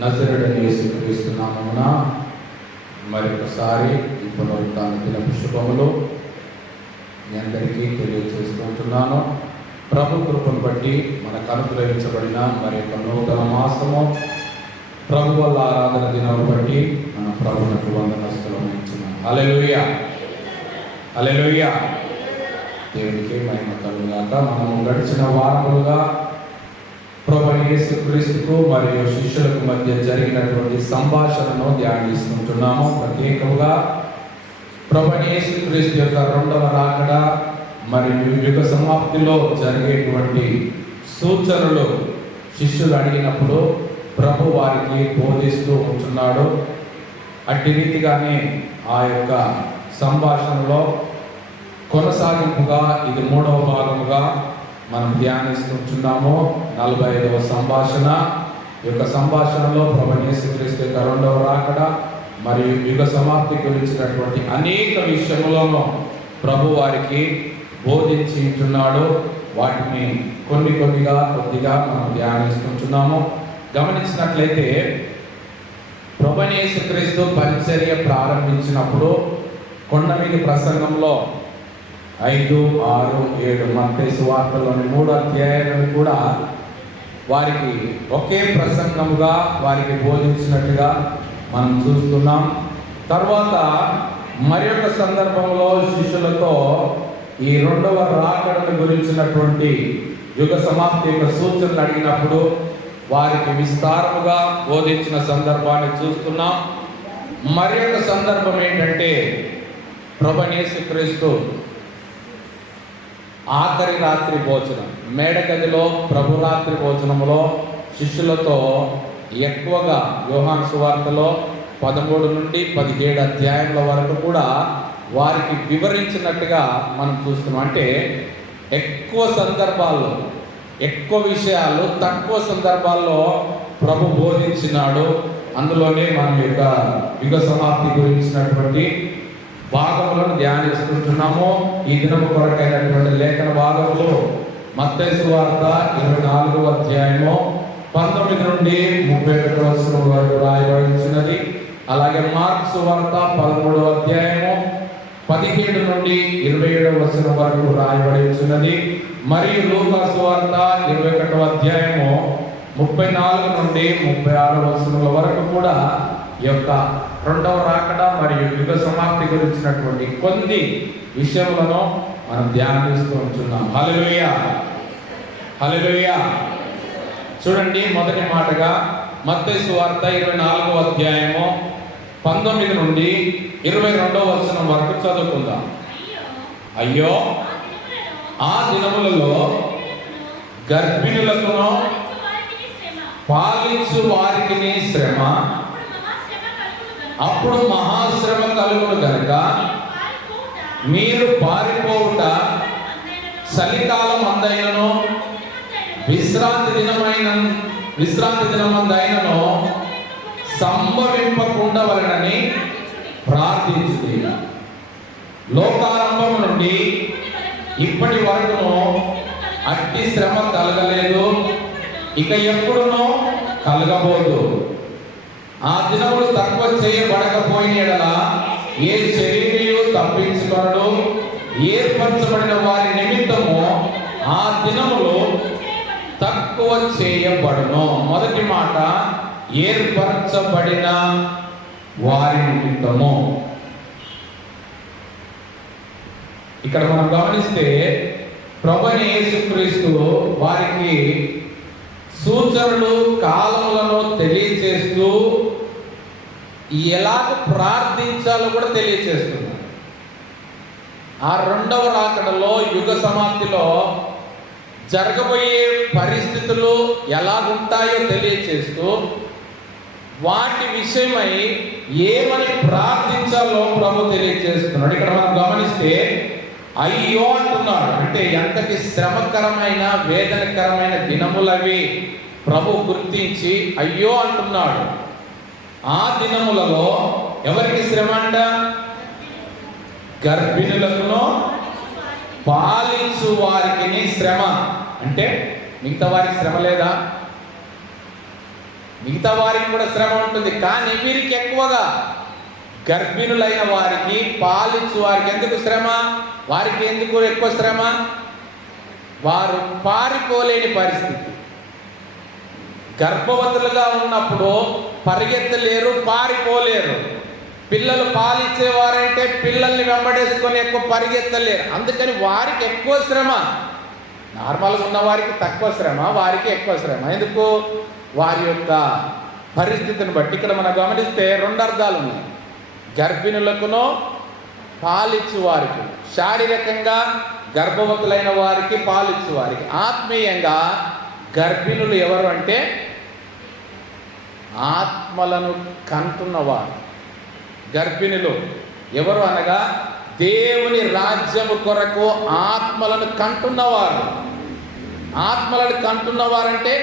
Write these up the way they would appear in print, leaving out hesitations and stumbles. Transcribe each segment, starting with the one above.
నజరుడైన యేసుక్రీస్తు నామమున మరొకసారి ఈ పునరుత్థాన దిన శుభములు మీ అందరికీ తెలియజేసుకుంటున్నాను. ప్రభు కృపను బట్టి మనకు అనుగ్రహించబడిన మరి యొక్క నూతన మాసము ప్రభు వల్ల ఆరాధన దినం బట్టి మన ప్రభువునకు వందనస్తులు ఇచ్చున్నాం. హల్లెలూయా, హల్లెలూయా. దేవునికి మహిమ కలుగుగాక. మనము గడిచిన వారములుగా ప్రభువైన యేసుక్రీస్తుకు మరియు శిష్యులకు మధ్య జరిగినటువంటి సంభాషణను ధ్యానిస్తుంటున్నాము. ప్రత్యేకంగా ప్రభువైన యేసుక్రీస్తు యొక్క రెండవ రాకడ మరియు యుగ సమాప్తిలో జరిగేటువంటి సూచనలు శిష్యులు అడిగినప్పుడు ప్రభు వారికి బోధిస్తూ ఉంటున్నాడు. అట్టి రీతిగానే ఆ యొక్క సంభాషణలో కొనసాగింపుగా ఇది మూడవ భాగముగా మనం ధ్యానిస్తుంటున్నాము. 45వ సంభాషణ. ఈ యొక్క సంభాషణలో ప్రభువైన యేసుక్రీస్తు యొక్క రెండవ రాకడ మరియు యుగ సమాప్తి గురించినటువంటి అనేక విషయములను ప్రభు వారికి బోధించి ఉంటున్నాడు. వాటిని కొద్దిగా మనం ధ్యానిస్తుంటున్నాము. గమనించినట్లయితే ప్రభువైన యేసుక్రీస్తు పరిచర్య ప్రారంభించినప్పుడు కొండ మీద ప్రసంగంలో 5, 6, 7 మత్తయి సువార్తలోని 3 అధ్యాయాలను కూడా వారికి ఒకే ప్రసంగముగా వారికి బోధించినట్టుగా మనం చూస్తున్నాం. తర్వాత మరి ఒక సందర్భంలో శిష్యులతో ఈ రెండవ రాకడను గురించినటువంటి యుగ సమాప్తి యొక్క సూచనలు అడిగినప్పుడు వారికి విస్తారముగా బోధించిన సందర్భాన్ని చూస్తున్నాం. మరి ఒక సందర్భం ఏంటంటే ప్రభువైన యేసుక్రీస్తు ఆఖరి రాత్రి భోజనం మేడగదిలో ప్రభు రాత్రి భోజనంలో శిష్యులతో ఎక్కువగా యోహాను సువార్తలో 13 నుండి 17 అధ్యాయాల వరకు కూడా వారికి వివరించినట్టుగా మనం చూస్తున్నాం. అంటే ఎక్కువ సందర్భాల్లో ఎక్కువ విషయాలు తక్కువ సందర్భాల్లో ప్రభు బోధించినాడు. అందులోనే మనం యొక్క యుగ సమాప్తి గురించినటువంటి భాగములను ధ్యానిస్తుంటున్నాము. ఈ దినము కొరకైనటువంటి లేఖన భాగంలో మత్తయి సువార్త 24వ అధ్యాయము 19 నుండి 31 వచనం వరకు రాయబడినది. అలాగే మార్కు సువార్త 13వ అధ్యాయము 17 నుండి 27వ వచనం వరకు రాయబడినది. మరియు లూకా సువార్త 21వ అధ్యాయము 34 నుండి 36వ వచనముల వరకు కూడా ఈ యొక్క రెండవ రాకడ మరియు యుగ సమాప్తి గురించినటువంటి కొన్ని విషయములను మనం ధ్యానిస్తూ ఉంటున్నాం. హల్లెలూయా, హల్లెలూయా. చూడండి, మొదటి మాటగా మత్తయి సువార్త 24వ అధ్యాయము 19 నుండి 22వ వచనం వరకు చదువుకుందాం. అయ్యో, ఆ దినములలో గర్భిణులకును పాలించు వారికి శ్రమ, అప్పుడు మహాశ్రమ కలుగును గనుక మీరు పారిపోవుట చలికాలం అందైనను విశ్రాంతి దినమందైనను సంభవింపకుండవలెనని ప్రార్థించుడి. లోకారంభము నుండి ఇప్పటి వరకును అట్టి శ్రమ కలగలేదు, ఇక ఎప్పుడునో కలగబోదు. ఆ దినములు తక్కువ చేయబడకపోయిన యెడల ఏ శరీరియు తప్పించుకొనడు. ఏర్పరచబడిన వారి నిమిత్తము ఆ దినములు తక్కువ చేయబడును. మొదటి మాట ఏర్పరచబడిన వారి నిమిత్తము. ఇక్కడ మనం గమనిస్తే ప్రభువైన యేసుక్రీస్తు వారికి సూచనలు కాలములను తెలియచేస్తూ ఎలాగ ప్రార్థించాలో కూడా తెలియచేస్తున్నారు. ఆ రెండవ రాకడలో యుగ సమాప్తిలో జరగబోయే పరిస్థితులు ఎలాగుంటాయో తెలియచేస్తూ వాటి విషయమై ఏమని ప్రార్థించాలో ప్రభు తెలియచేస్తున్నాడు. ఇక్కడ మనం గమనిస్తే అయ్యో అంటున్నాడు. అంటే ఎంతటి శ్రమకరమైన వేదనకరమైన దినములవి ప్రభు గుర్తించి అయ్యో అంటున్నాడు. ఆ దినములలో ఎవరికి శ్రమ అంట? గర్భిణులకును పాలించు వారికి శ్రమ. అంటే మిగతా వారికి శ్రమ లేదా? మిగతా వారికి కూడా శ్రమ ఉంటుంది, కానీ వీరికి ఎక్కువగా గర్భిణులైన వారికి, పాలిచ్చు వారికి ఎందుకు శ్రమ? వారికి ఎందుకు ఎక్కువ శ్రమ? వారు పారిపోలేని పరిస్థితి. గర్భవతులుగా ఉన్నప్పుడు పరిగెత్తలేరు, పారిపోలేరు. పిల్లలు పాలిచ్చేవారంటే పిల్లల్ని వెంబడేసుకొని ఎక్కువ పరిగెత్తలేరు. అందుకని వారికి ఎక్కువ శ్రమ. నార్మల్గా ఉన్న వారికి తక్కువ శ్రమ, వారికి ఎక్కువ శ్రమ. ఎందుకు? వారి యొక్క పరిస్థితిని బట్టి. ఇక్కడ మనం గమనిస్తే 2 అర్థాలు ఉన్నాయి. గర్భిణులకును పాలిచ్చు వారికి, శారీరకంగా గర్భవతులైన వారికి, పాలిచ్చు వారికి. ఆత్మీయంగా గర్భిణులు ఎవరు అంటే ఆత్మలను కంటున్నవారు. గర్భిణులు ఎవరు అనగా దేవుని రాజ్యము కొరకు ఆత్మలను కంటున్నవారు. ఆత్మలను కంటున్నవారంటే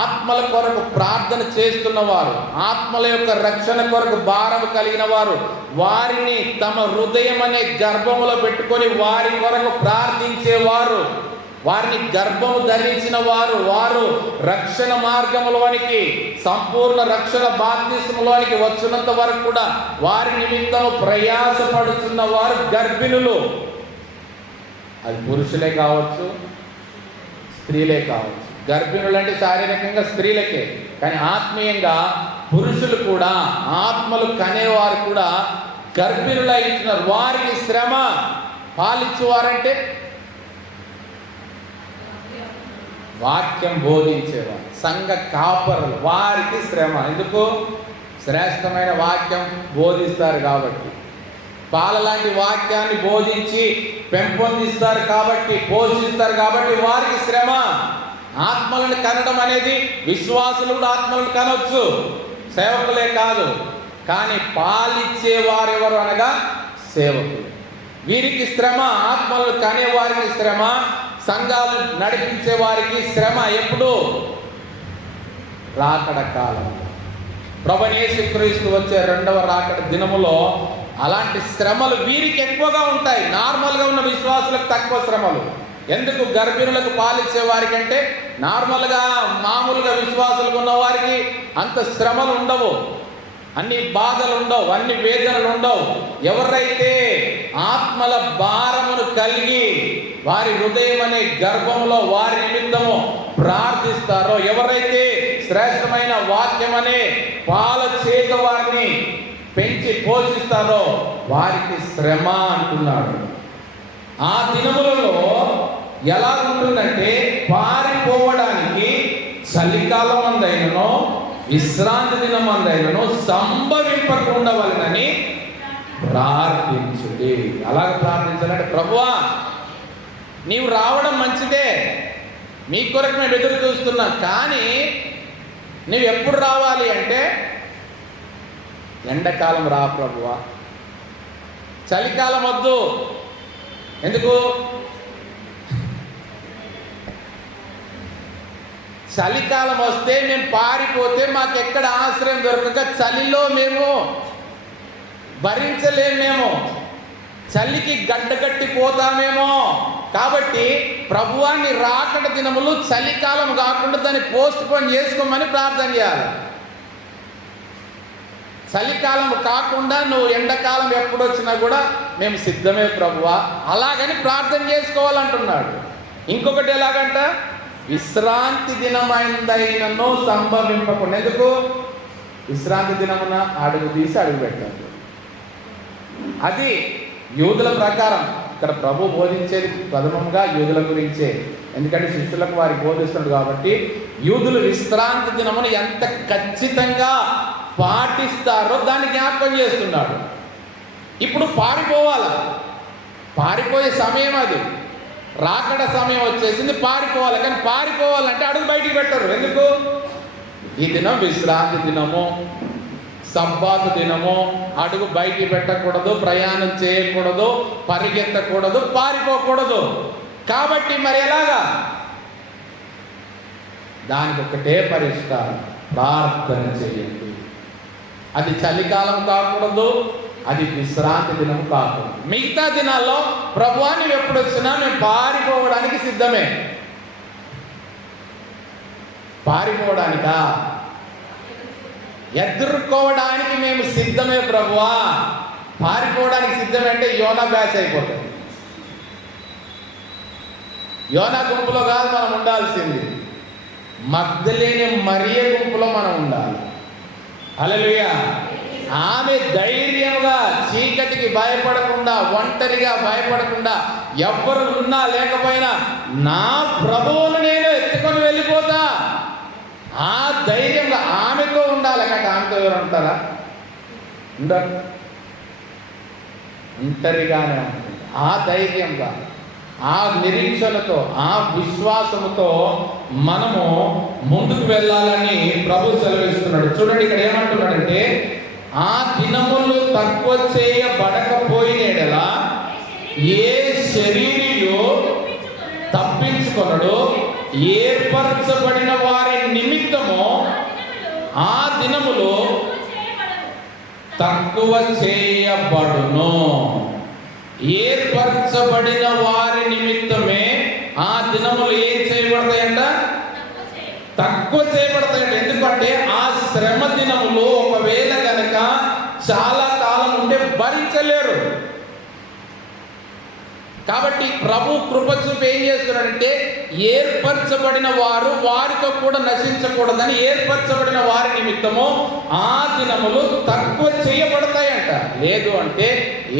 ఆత్మల కొరకు ప్రార్థన చేస్తున్నవారు, ఆత్మల యొక్క రక్షణ కొరకు భారము కలిగిన వారు. వారిని తమ హృదయం అనే గర్భములో పెట్టుకొని వారి కొరకు ప్రార్థించేవారు, వారిని గర్భము ధరించిన వారు. వారు రక్షణ మార్గములోనికి, సంపూర్ణ రక్షణ బాప్తిస్మలోనికి వచ్చినంత వరకు కూడా వారి నిమిత్తము ప్రయాసపడుతున్న వారు గర్భిణులు. అది పురుషులే కావచ్చు, స్త్రీలే కావచ్చు. గర్భిణులు అంటే శారీరకంగా స్త్రీలకే, కానీ ఆత్మీయంగా పురుషులు కూడా, ఆత్మలు కనేవారు కూడా గర్భిణులై ఉంటున్నారు. వారికి శ్రమ. పాలిచ్చేవారంటే వాక్యం బోధించేవారు, సంఘ కాపరులు, వారికి శ్రమ. ఎందుకు? శ్రేష్టమైన వాక్యం బోధిస్తారు కాబట్టి, పాలలాంటి వాక్యాన్ని బోధించి పెంపొందిస్తారు కాబట్టి, పోషిస్తారు కాబట్టి వారికి శ్రమ. ఆత్మలను కనడం అనేది విశ్వాసులు కూడా ఆత్మలను కనవచ్చు, సేవకులే కాదు. కానీ పాలిచ్చేవారు ఎవరు అనగా సేవకులు. వీరికి శ్రమ. ఆత్మలను కనే వారికి శ్రమ, సంఘాలు నడిపించే వారికి శ్రమ. ఎప్పుడు? రాకడ కాలం. ప్రభువైన యేసుక్రీస్తు వచ్చే 2వ రాకడ దినములో అలాంటి శ్రమలు వీరికి ఎక్కువగా ఉంటాయి. నార్మల్గా ఉన్న విశ్వాసులకు తక్కువ శ్రమలు. ఎందుకు? గర్భిణులకు పాలిచ్చే వారికి అంటే నార్మల్గా మామూలుగా విశ్వాసులకు ఉన్న వారికి అంత శ్రమలు ఉండవు, అన్ని బాధలు ఉండవు, అన్ని వేదనలు ఉండవు. ఎవరైతే ఆత్మల భారమును కలిగి వారి హృదయం అనే గర్భంలో వారి నిమిత్తము ప్రార్థిస్తారో, ఎవరైతే శ్రేష్టమైన వాక్యం అనే పాల చేత వారిని పెంచి పోషిస్తారో వారికి శ్రమ అంటున్నాడు. ఆ దినములలో ఎలా ఉంటుందంటే పారిపోవడానికి చలికాలం అందైనను విశ్రాంతి దినం అందైనను సంభవింపకుండా వలనని ప్రార్థించుడి. అలాగ ప్రార్థించాలంటే, ప్రభువా నీవు రావడం మంచిదే, మీ కొరకు మేము ఎదురు చూస్తున్నాం, కానీ నువ్వు ఎప్పుడు రావాలి అంటే ఎండాకాలం రా ప్రభువా, చలికాలం వద్దు. ఎందుకు? చలికాలం వస్తే మేము పారిపోతే మాకెక్కడ ఆశ్రయం దొరకక చలిలో మేము భరించలేము, మేము చలికి గడ్డగట్టిపోతామేమో. కాబట్టి ప్రభువాన్ని రాకడ దినములు చలికాలం కాకుండా దాన్ని పోస్ట్ పోన్ చేసుకోమని ప్రార్థన చేయాలి. చలికాలం కాకుండా నువ్వు ఎండాకాలం ఎప్పుడు వచ్చినా కూడా మేము సిద్ధమే ప్రభువా, అలాగని ప్రార్థన చేసుకోవాలంటున్నాడు. ఇంకొకటి ఎలాగంట? విశ్రాంతి దినమైందైనను సంభవింపకుండా. ఎందుకు? విశ్రాంతి దినమున అడుగు తీసి అడుగు పెట్టాలి. అది యూదుల ప్రకారం. ఇక్కడ ప్రభు బోధించేది ప్రథమంగా యూదుల గురించే, ఎందుకంటే శిష్యులకు వారికి బోధిస్తున్నాడు కాబట్టి. యూదులు విశ్రాంతి దినమును ఎంత ఖచ్చితంగా పాటిస్తారో దాన్ని జ్ఞాపకం చేస్తున్నాడు. ఇప్పుడు పారిపోవాలి, పారిపోయే సమయం అది, రాకడ సమయం వచ్చేసింది, పారిపోవాలి. కానీ పారిపోవాలంటే అడుగు బయటికి పెట్టరు. ఎందుకు? ఈ దినం విశ్రాంతి దినము, సబ్బాతు దినము, అడుగు బయటికి పెట్టకూడదు, ప్రయాణం చేయకూడదు, పరిగెత్తకూడదు, పారిపోకూడదు. కాబట్టి మరి ఎలాగా? దానికి ఒకటే పరిష్కారం, ప్రార్థన చేయండి. అది చలికాలం కాకూడదు, అది విశ్రాంతి దినం కాకూడదు. మిగతా దినాల్లో ప్రభువా నువ్వు ఎప్పుడు వచ్చినా మేము పారిపోవడానికి సిద్ధమే. పారిపోవడానికా? ఎదుర్కోవడానికి మేము సిద్ధమే ప్రభువా. పారిపోవడానికి సిద్ధమే అంటే యోనా బ్యాచ్ అయిపోతుంది. యోనా గుంపులో కాదు మనం ఉండాల్సింది, మగ్దలేని మరియ గుంపులో మనం ఉండాలి. హల్లెలూయా. ఆమె ధైర్యంగా, చీకటికి భయపడకుండా, ఒంటరిగా భయపడకుండా, ఎవ్వరు ఉన్నా లేకపోయినా నా ప్రభువును నేను ఎత్తుకొని వెళ్ళిపోతా, ఆ ధైర్యంగా ఆమెతో ఉండాలి. కాబట్టి ఆమెతో ఎవరు ఉంటారా? ఉండరు, ఒంటరిగానే ఉంటుంది. ఆ ధైర్యంగా, ఆ నిరీక్షణతో, ఆ విశ్వాసముతో మనము ముందుకు వెళ్ళాలని ప్రభు సెలవిస్తున్నాడు. చూడండి ఇక్కడ ఏమంటున్నాడంటే, ఆ దినములు తక్కువ చేయబడకపోయినలా ఏ శరీరిలో తప్పించుకొనడు, ఏర్పరచబడిన వారి నిమిత్తము ఆ దినములు తక్కువ చేయబడును. ఏర్పరచబడిన వారి నిమిత్తమే ఆ దినములు ఏం చేయబడతాయంట? తక్కువ చేయబడతాయంట. ఎందుకంటే ఆ శ్రమ దినములు ఒకవేళ కనుక చాలా కాలం ఉంటే భరించలేరు. కాబట్టి ప్రభు కృప చూపి ఏం చేస్తున్నాడంటే, ఏర్పరచబడిన వారు వారితో కూడా నశించకూడదని ఏర్పరచబడిన వారి నిమిత్తము ఆ దినములు తక్కువ చేయబడతాయంట. లేదు అంటే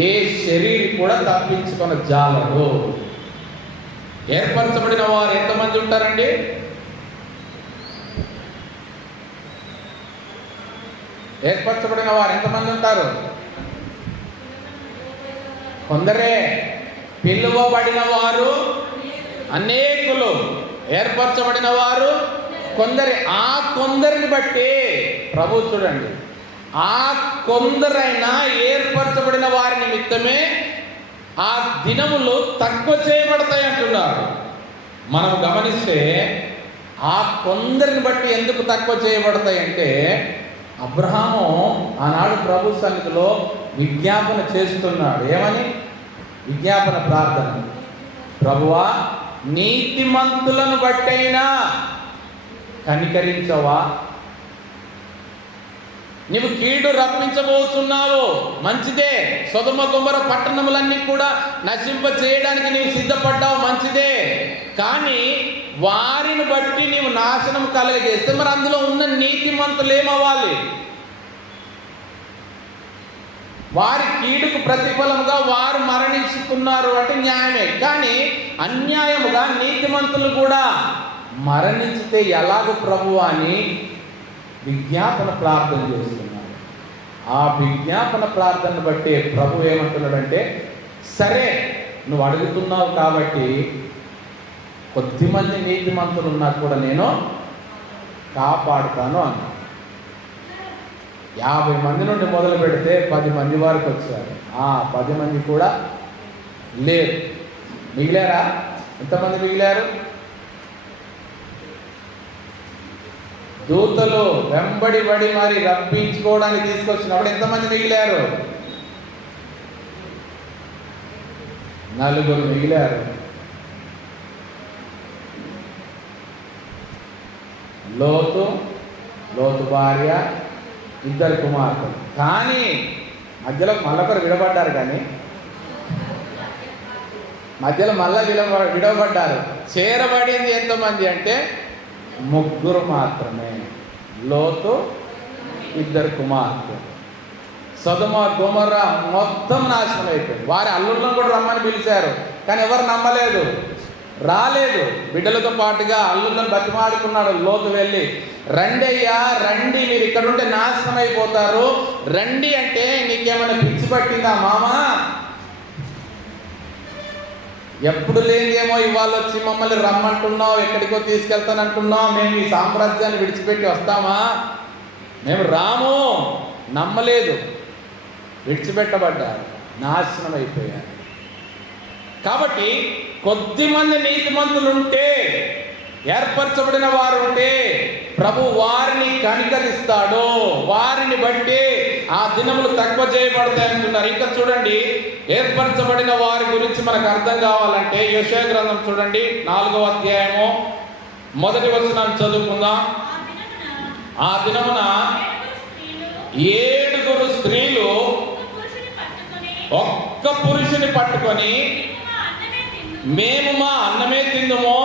ఏ శరీరం కూడా తప్పించుకొని జాలడు. ఏర్పరచబడిన వారు ఎంతమంది ఉంటారండి? ఏర్పరచబడిన వారు ఎంతమంది ఉంటారు? కొందరే. పిలువబడిన వారు అనేకులు, ఏర్పరచబడిన వారు కొందరే. ఆ కొందరిని బట్టి ప్రభు చూడండి, ఆ కొందరైనా ఏర్పరచబడిన వారి నిమిత్తమే ఆ దినములు తక్కువ చేయబడతాయి అంటున్నారు. మనం గమనిస్తే ఆ కొందరిని బట్టి ఎందుకు తక్కువ చేయబడతాయి అంటే, అబ్రహాము ఆనాడు ప్రభు సన్నిధిలో విజ్ఞాపన చేస్తున్నాడు. ఏమని? విజ్ఞాపన ప్రార్థన, ప్రభువా నీతిమంతులను బట్టైనా కనికరించవా? నీవు కీడు రప్పించబోతున్నావు, మంచిదే. సొదొమ గొమొర్రా పట్టణములన్నీ కూడా నశింప చేయడానికి నీవు సిద్ధపడ్డావు, మంచిదే. కానీ వారిని బట్టి నీవు నాశనం కలగజేస్తే మరి అందులో ఉన్న నీతిమంతులు ఏమవ్వాలి? వారి కీడుకు ప్రతిఫలముగా వారు మరణించుకున్నారు అంటే న్యాయమే. కానీ అన్యాయముగా నీతిమంతులు కూడా మరణించితే ఎలాగో ప్రభు అని విజ్ఞాపన ప్రార్థన చేస్తున్నారు. ఆ విజ్ఞాపన ప్రార్థనను బట్టి ప్రభు ఏమంటున్నాడంటే, సరే నువ్వు అడుగుతున్నావు కాబట్టి కొద్దిమంది నీతిమంతులు ఉన్నా కూడా నేను కాపాడుతాను అన్నాడు. 50 మంది నుండి మొదలు పెడితే 10 మంది వరకు వచ్చారు. ఆ 10 మంది కూడా లేరు. మిగిలారా? ఎంతమంది మిగిలారు? దూతలు వెంబడి పడి మరి రప్పించుకోవడానికి తీసుకొచ్చినప్పుడు ఎంతమంది మిగిలారు? 4 మిగిలారు. లోతు భార్య, 2 కుమార్తెలు. కానీ మధ్యలో మళ్ళొకరు విడబడ్డారు. కానీ మధ్యలో మళ్ళా విడవబడ్డారు. చేరబడింది ఎంతమంది అంటే 3 మాత్రమే. లోతు, 2 కుమార్తెలు. సొదొమ గొమొర్రా మొత్తం నాశనం అయిపోయింది. వారి అల్లుళ్ళను కూడా రమ్మని పిలిచారు, కానీ ఎవరు నమ్మలేదు, రాలేదు. బిడ్డలతో పాటుగా అల్లుళ్ళను బతిమాడుకున్నాడు లోతు వెళ్ళి, రండి అయ్యా రండి, మీరు ఇక్కడ ఉంటే నాశనం అయిపోతారు, రండి అంటే నీకేమైనా పిచ్చి పట్టిందా మామా? ఎప్పుడు లేదేమో ఇవాళ వచ్చి మమ్మల్ని రమ్మంటున్నావు, ఎక్కడికో తీసుకెళ్తానంటున్నావు, మేము ఈ సామ్రాజ్యాన్ని విడిచిపెట్టి వస్తామా? మేము రాము. నమ్మలేదు, విడిచిపెట్టబడ్డారు, నాశనం అయిపోయారు. కాబట్టి కొద్దిమంది నీతిమంతులు ఉంటే, ఏర్పరచబడిన వారు ఉంటే ప్రభు వారిని కనికరిస్తాడు. వారిని బట్టి ఆ దినములు తక్కువ చేయబడతాయి అంటున్నారు. ఇంకా చూడండి, ఏర్పరచబడిన వారి గురించి మనకు అర్థం కావాలంటే యెషయా గ్రంథం చూడండి, 4వ అధ్యాయము 1వ వచనం చదువుకుందాం. ఆ దినమున 7 స్త్రీలు ఒక్క పురుషుని పట్టుకొని, మేము మా అన్నమే తిందుమో,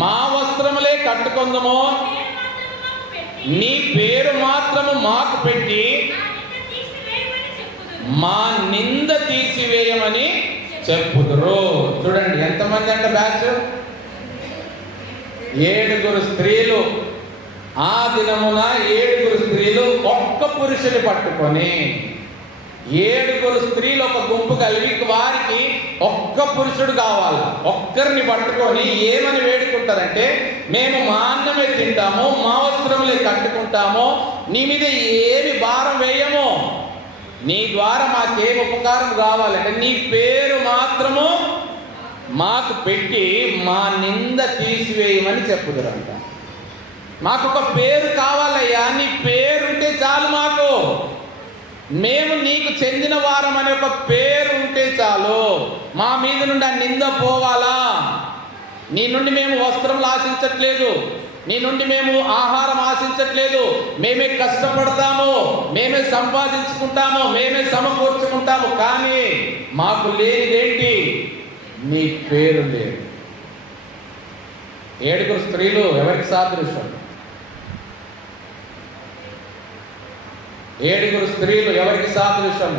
మా వస్త్రములే కట్టుకుందుమో, నీ పేరు మాత్రము మాకు పెట్టి మా నింద తీసివేయమని చెప్పుదురు. చూడండి ఎంతమంది అంట బ్యాచ్, 7 స్త్రీలు. ఆ దినమున 7 స్త్రీలు ఒక్క పురుషుని పట్టుకొని, 7 స్త్రీలు ఒక గుంపు కలిగి వారికి ఒక్క పురుషుడు కావాలి. ఒక్కరిని పట్టుకొని ఏమని వేడుకుంటారంటే, మేము మా అన్నమే తింటాము, మా వస్త్రములే కట్టుకుంటాము, నీ మీద ఏమి భారం వేయము, నీ ద్వారా మాకేం ఉపకారం కావాలంటే నీ పేరు మాత్రము మాకు పెట్టి మా నింద తీసివేయమని చెప్పుదురంట. మాకు ఒక పేరు కావాలయ్యా, నీ పేరుంటే చాలు, మాకు మేము నీకు చెందిన వారం అనే ఒక పేరు ఉంటే చాలు, మా మీద నుండి ఆ నింద పోవాలా. నీ నుండి మేము వస్త్రములు ఆశించట్లేదు, నీ నుండి మేము ఆహారం ఆశించట్లేదు, మేమే కష్టపడతాము, మేమే సంపాదించుకుంటాము, మేమే సమకూర్చుకుంటాము, కానీ మాకు లేనిదేంటి, నీ పేరు లేదు. 7 స్త్రీలు ఎవరికి సాదృశ్యం? 7 స్త్రీలు ఎవరికి సాదృశ్యం?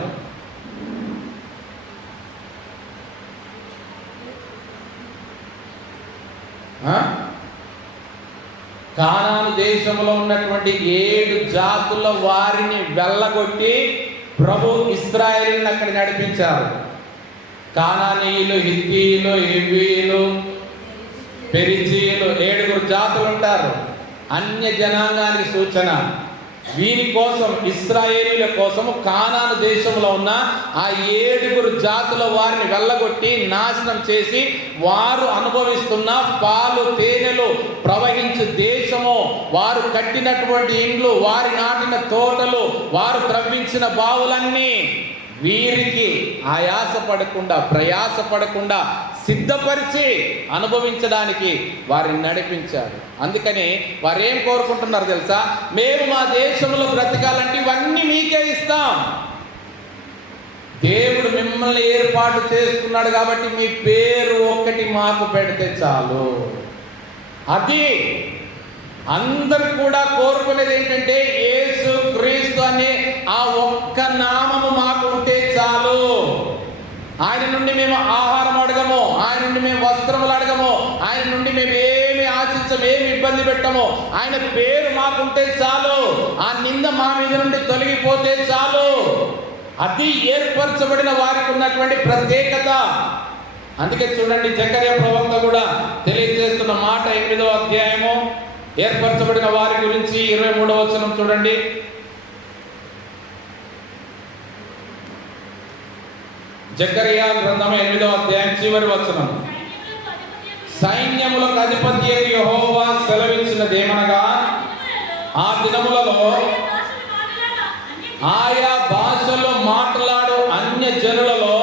కానాను దేశంలో ఉన్నటువంటి 7 జాతుల వారిని వెళ్ళగొట్టి ప్రభు ఇశ్రాయేలుని అక్కడ నడిపించారు. కానానీయులు, హిత్తీయులు, హివ్వీయులు, పెరిజీయులు 7 జాతులు ఉంటారు. అన్య జనాంగానికి సూచన. వీరి కోసం, ఇశ్రాయేలీల కోసము కానాను దేశంలో ఉన్న ఆ 7 జాతుల వారిని వెళ్ళగొట్టి నాశనం చేసి, వారు అనుభవిస్తున్న పాలు తేనెలు ప్రవహించు దేశము, వారు కట్టినటువంటి ఇండ్లు, వారి నాటిన తోటలు, వారు త్రవ్వించిన బావులన్నీ వీరికి ప్రయాసపడకుండా సిద్ధపరిచి అనుభవించడానికి వారిని నడిపించారు. అందుకని వారు ఏం కోరుకుంటున్నారు తెలుసా? మేము మా దేశంలో బ్రతకాలంటే ఇవన్నీ మీకే ఇస్తాం. దేవుడు మిమ్మల్ని ఏర్పాటు చేసుకున్నాడు కాబట్టి మీ పేరు ఒక్కటి మాకు పెడితే చాలు. అది అందరు కూడా కోరుకునేది ఏంటంటే, యేసు క్రీస్తు అనే ఆ ఒక్క నామము మాకు ఉంటే చాలు. ఆయన నుండి మేము ఆహారం అడగము, ఆయన నుండి మేము వస్త్రములు అడగము, ఆయన నుండి మేము ఏమి ఆశించము, ఏమి ఇబ్బంది పెట్టము, ఆయన పేరు మాకుంటే చాలు, ఆ నింద మా మీద నుండి తొలగిపోతే చాలు. అది ఏర్పరచబడిన వారికి ఉన్నటువంటి ప్రత్యేకత. అందుకే చూడండి, జకర్యా ప్రవక్త కూడా తెలియజేస్తున్న మాట 8వ అధ్యాయము ఏర్పరచబడిన వారి గురించి 23వ వచనం చూడండి. జకర్యా గ్రంథం 8వ అధ్యాయం చివరి వచనం. సైన్యములకు అధిపతి యెహోవా సెలవిచ్చినదేమనగా, ఆ దినములలో ఆయా భాషలో మాట్లాడు అన్య జనులలో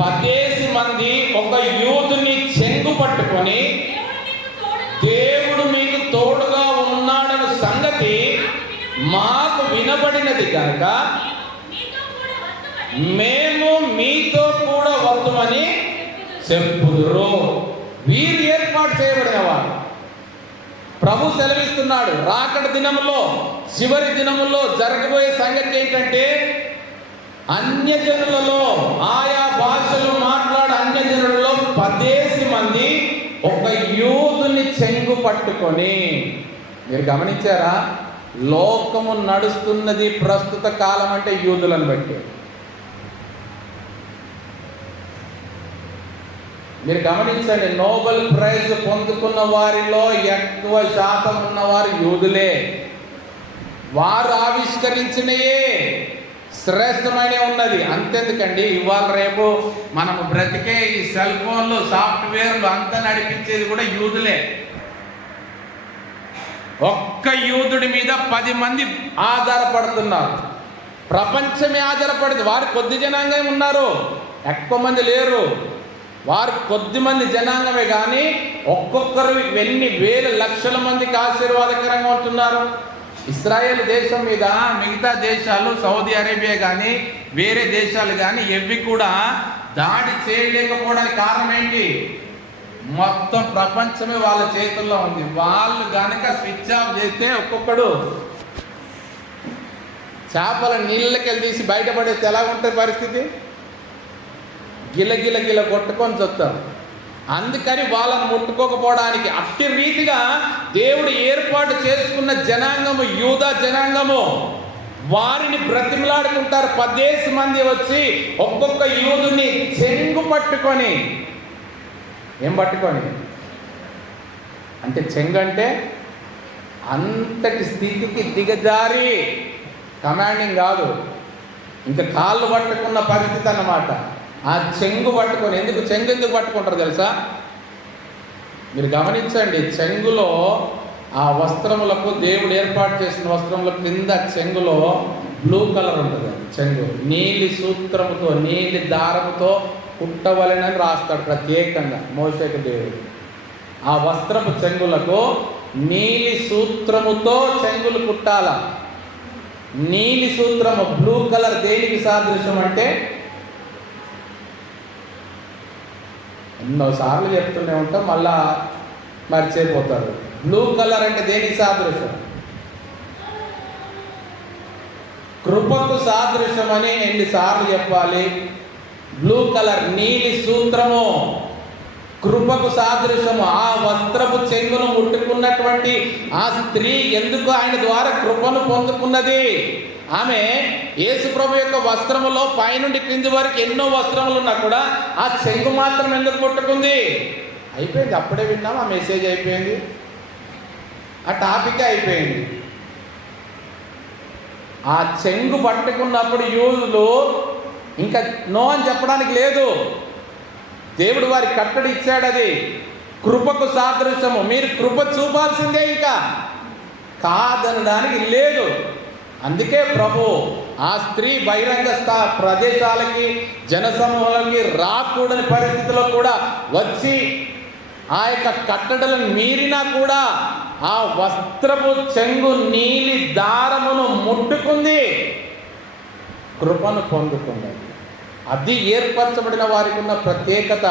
10 మంది ఒక యూదుని చెంగు పట్టుకొని, దేవుడు మీకు తోడుగా ఉన్నాడన్న సంగతి మాకు వినబడినది కనుక మేము మీతో కూడా వద్దుమని చెప్పుదురు. వీరు ఏర్పాటు చేయబడిన వారు. ప్రభు సెలవిస్తున్నాడు, రాకడ దినములో, చివరి దినములో జరగబోయే సంగతి ఏంటంటే, అన్యజనులలో, ఆయా భాషలు మాట్లాడే అన్యజనులలో 10 మంది ఒక యూదుని చెంగు పట్టుకొని. మీరు గమనించారా? లోకము నడుస్తున్నది ప్రస్తుత కాలం అంటే యూదులను బట్టి. మీరు గమనించండి, నోబెల్ ప్రైజ్ పొందుకున్న వారిలో ఎక్కువ శాతం ఉన్నవారు యూదులే. వారు ఆవిష్కరించినయే శ్రేష్టమైన ఉన్నది. అంతెందుకండి, ఇవాళ రేపు మనము బ్రతికే ఈ సెల్ ఫోన్లు, సాఫ్ట్వేర్లు అంతా నడిపించేది కూడా యూదులే. ఒక్క యూదుడి మీద 10 మంది ఆధారపడుతున్నారు. ప్రపంచమే ఆధారపడింది. వారు కొద్ది జనాంగం ఉన్నారు, ఎక్కువ మంది లేరు. వారు కొద్ది మంది జనాంగమే, కానీ ఒక్కొక్కరు ఎన్ని వేల లక్షల మందికి ఆశీర్వాదకరంగా ఉంటున్నారు. ఇస్రాయేల్ దేశం మీద మిగతా దేశాలు, సౌదీ అరేబియా కానీ వేరే దేశాలు కానీ ఎవి కూడా దాడి చేయలేకపోవడానికి కారణం ఏంటి? మొత్తం ప్రపంచమే వాళ్ళ చేతుల్లో ఉంది. వాళ్ళు కనుక స్విచ్ ఆఫ్ చేస్తే ఒక్కొక్కడు చేపల నీళ్ళకెళ్ళి తీసి బయటపడేస్తే ఎలా ఉంటుంది పరిస్థితి? గిల గిల కొట్టుకొని చూస్తారు. అందుకని వాళ్ళని ముట్టుకోకపోవడానికి అట్టి రీతిగా దేవుడు ఏర్పాటు చేసుకున్న జనాంగము, యూదా జనాంగము, వారిని బ్రతిమలాడుకుంటారు. 10 మంది వచ్చి ఒక్కొక్క యూదుని చెంగు పట్టుకొని, ఏం పట్టుకొని అంటే చెంగు అంటే అంతటి స్థితికి దిగజారి, కమాండింగ్ కాదు, ఇంకా కాళ్ళు పట్టుకున్న పరిస్థితి అన్నమాట. ఆ చెంగు పట్టుకొని, చెంగు ఎందుకు పట్టుకుంటారు తెలుసా? మీరు గమనించండి, చెంగులో ఆ వస్త్రములకు, దేవుడు ఏర్పాటు చేసిన వస్త్రముల కింద చెంగులో బ్లూ కలర్ ఉంటుంది. చెంగు నీలి సూత్రముతో, నీలి దారముతో కుట్టవలెనని రాస్తాడు ప్రత్యేకంగా మోషేకు దేవుడు. ఆ వస్త్రపు చెంగులకు నీలి సూత్రముతో చెంగులు కుట్టాల. నీలి సూత్రము, బ్లూ కలర్ దేనికి సాదృశ్యం అంటే, ఎన్నోసార్లు చెప్తూనే ఉంటాం, మళ్ళా మర్చిపోతారు. బ్లూ కలర్ అంటే దేనికి సాదృశ్యం? కృపకు సాదృశ్యం అని ఎన్నిసార్లు చెప్పాలి? బ్లూ కలర్, నీలి సూత్రము కృపకు సాదృశ్యము. ఆ వస్త్రపు చెంగును ముట్టుకున్నటువంటి ఆ స్త్రీ ఎందుకు ఆయన ద్వారా కృపను పొందుకున్నది? ఆమె యేసుప్రభు యొక్క వస్త్రములో పైనుండి క్రింది వరకు ఎన్నో వస్త్రములు ఉన్నా కూడా ఆ చెంగు మాత్రం ఎందుకు ముట్టుకుంది? అయిపోయింది, అప్పుడే విన్నాం, ఆ మెసేజ్ అయిపోయింది, ఆ టాపిక్ అయిపోయింది. ఆ చెంగు పట్టుకున్నప్పుడు యూదులు ఇంకా నో అని చెప్పడానికి లేదు. దేవుడు వారి కట్టడి ఇచ్చాడు. అది కృపకు సాదృశ్యము. మీరు కృప చూపాల్సిందే, ఇంకా కాదనడానికి లేదు. అందుకే ప్రభు ఆ స్త్రీ బహిరంగ ప్రదేశాలకి, జనసమూహాలకి రాకూడని పరిస్థితిలో కూడా వచ్చి ఆ యొక్క కట్టడలను మీరినా కూడా ఆ వస్త్రపు చెంగు నీలి దారమును ముట్టుకుంది, కృపను పొందుకున్నది. అది ఏర్పరచబడిన వారికి ఉన్న ప్రత్యేకత.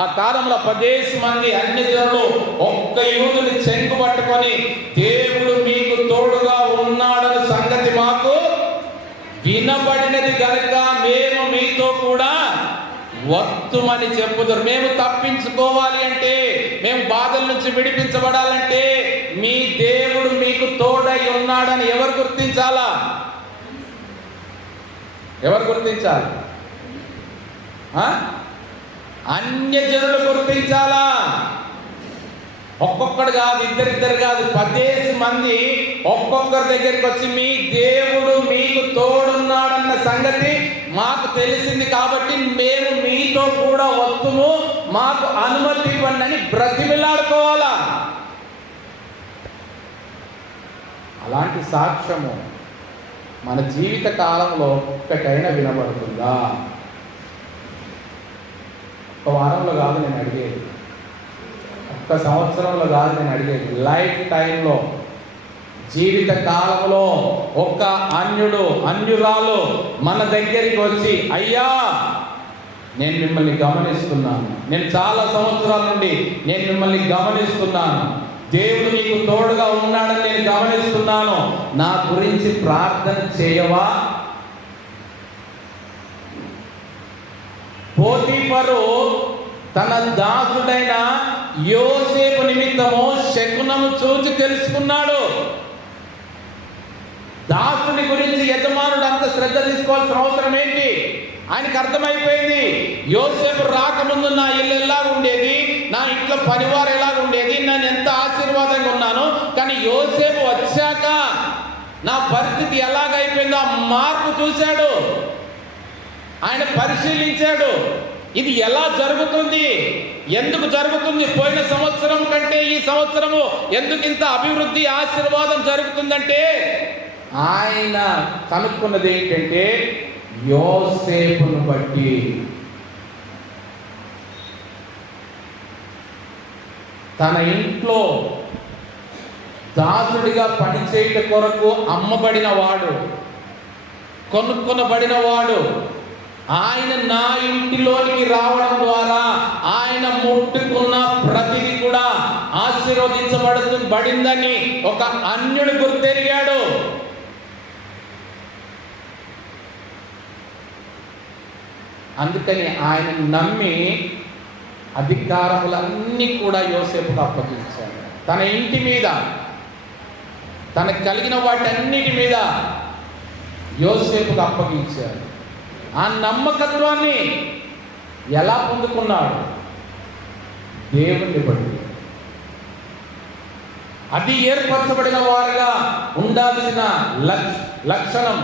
ఆ కాలంలో 10 మంది అన్యజనులు ఒక్క యూదుని చెంగు పట్టుకొని, దేవుడు మీకు తోడుగా ఉన్నాడని సంగతి మాకు వినబడినది కనుక మేము మీతో కూడా వత్తుమని చెప్పుదురు. మేము తప్పించుకోవాలి అంటే, మేము బాధల నుంచి విడిపించబడాలంటే మీ దేవుడు మీకు తోడై ఉన్నాడని ఎవరు గుర్తించాలా? ఎవరు గుర్తించాలి? అన్యజనులు గుర్తించాలా? ఒక్కొక్కడు కాదు, ఇద్దరిద్దరు కాదు, 10 మంది ఒక్కొక్కరి దగ్గరికి వచ్చి మీ దేవుడు మీకు తోడున్నాడన్న సంగతి మాకు తెలిసింది కాబట్టి మేము మీతో కూడా వస్తుము, మాకు అనుమతి ఇవ్వండి అని బ్రతిమిలాడుకోవాలా. అలాంటి సాక్ష్యము మన జీవిత కాలంలో ఒక్కటైనా వినబడుతుందా? ఒక వారంలో కాదు నేను అడిగేది, ఒక్క సంవత్సరంలో కాదు నేను అడిగేది, లైఫ్ టైంలో, జీవిత కాలంలో ఒక్క అన్యురాలు మన దగ్గరికి వచ్చి, అయ్యా నేను మిమ్మల్ని గమనిస్తున్నాను, నేను చాలా సంవత్సరాల నుండి నేను మిమ్మల్ని గమనిస్తున్నాను, దేవుడు నీకు తోడుగా ఉన్నాడని నేను గమనిస్తున్నాను, నా గురించి ప్రార్థన చేయవా? పోతీఫరు తన దాసుడైన యోసేపు నిమిత్తము శకునము చూచి తెలుసుకున్నాడు. దాసుని గురించి యజమానుడు అంత శ్రద్ధ తీసుకోవాల్సిన అవసరం ఏంటి? ఆయనకు అర్థమైపోయింది, యోసేపు రాకముందు నా ఇల్లు ఎలా ఉండేది, నా ఇంట్లో పరివారం ఎలా ఉండేది, నేను ఎంత ఆశీర్వాదంగా ఉన్నాను, కానీ యోసేపు వచ్చాక నా పరిస్థితి ఎలాగైపోయిందో ఆ మార్పు చూశాడు. ఆయన పరిశీలించాడు, ఇది ఎలా జరుగుతుంది, ఎందుకు జరుగుతుంది, పోయిన సంవత్సరం కంటే ఈ సంవత్సరము ఎందుకు ఇంత అభివృద్ధి ఆశీర్వాదం జరుగుతుందంటే ఆయన కనుక్కున్నది ఏంటంటే యోసేపును బట్టి. తన ఇంట్లో దాసుడిగా పనిచేయుట కొరకు అమ్మబడిన వాడు, కొనుక్కొనబడిన వాడు, ఆయన నా ఇంటిలోనికి రావడం ద్వారా ఆయన ముట్టుకున్న ప్రతిదీ కూడా ఆశీర్వదించబడిందని ఒక అన్యుడు గుర్తెరిగాడు. అందుకని ఆయన నమ్మి అధికారములన్నీ కూడా యోసేపుకు అప్పగించాడు. తన ఇంటి మీద, తనకు కలిగిన వాటన్నిటి మీద యోసేపుకు అప్పగించాడు. ఆ నమ్మకత్వాన్ని ఎలా పొందుకున్నాడు? దేవుని బట్టి. అది ఏర్పరచబడిన వారుగా ఉండాల్సిన లక్షణం.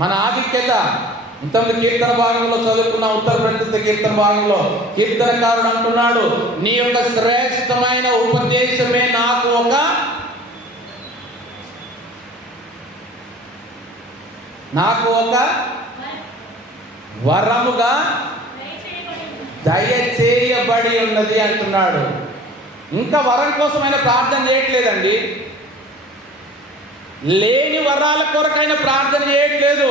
మన ఆధిక్యత ఇంతమంది కీర్తన భాగంలో చదువుకున్న ఉత్తర ప్రస్తుత కీర్తన భాగంలో కీర్తనకారుడు అంటున్నాడు, నీ యొక్క శ్రేష్టమైన ఉపదేశమే నాకు ఒక వరముగా దయచేయబడి ఉన్నది అంటున్నాడు. ఇంకా వరం కోసమైన ప్రార్థన చేయట్లేదండి. లేని వరాల కొరకైన ప్రార్థన చేయట్లేదు.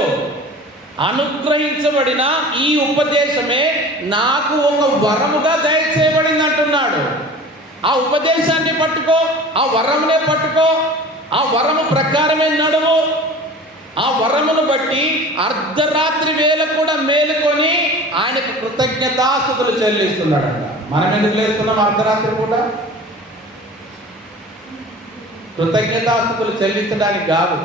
అనుగ్రహించబడిన ఈ ఉపదేశమే నాకు ఒక వరముగా దయచేయబడింది అంటున్నాడు. ఆ ఉపదేశాన్ని పట్టుకో, ఆ వరమునే పట్టుకో, ఆ వరము ప్రకారమే నడువు. ఆ వరమును బట్టి అర్ధరాత్రి వేళ కూడా మేలుకొని ఆయనకు కృతజ్ఞతాస్తుతులు చెల్లిస్తున్నాడంట. మనం ఎందుకు లేస్తున్నాం అర్ధరాత్రి కూడా? కృతజ్ఞతాస్తుతులు చెల్లించడానికి కాదు,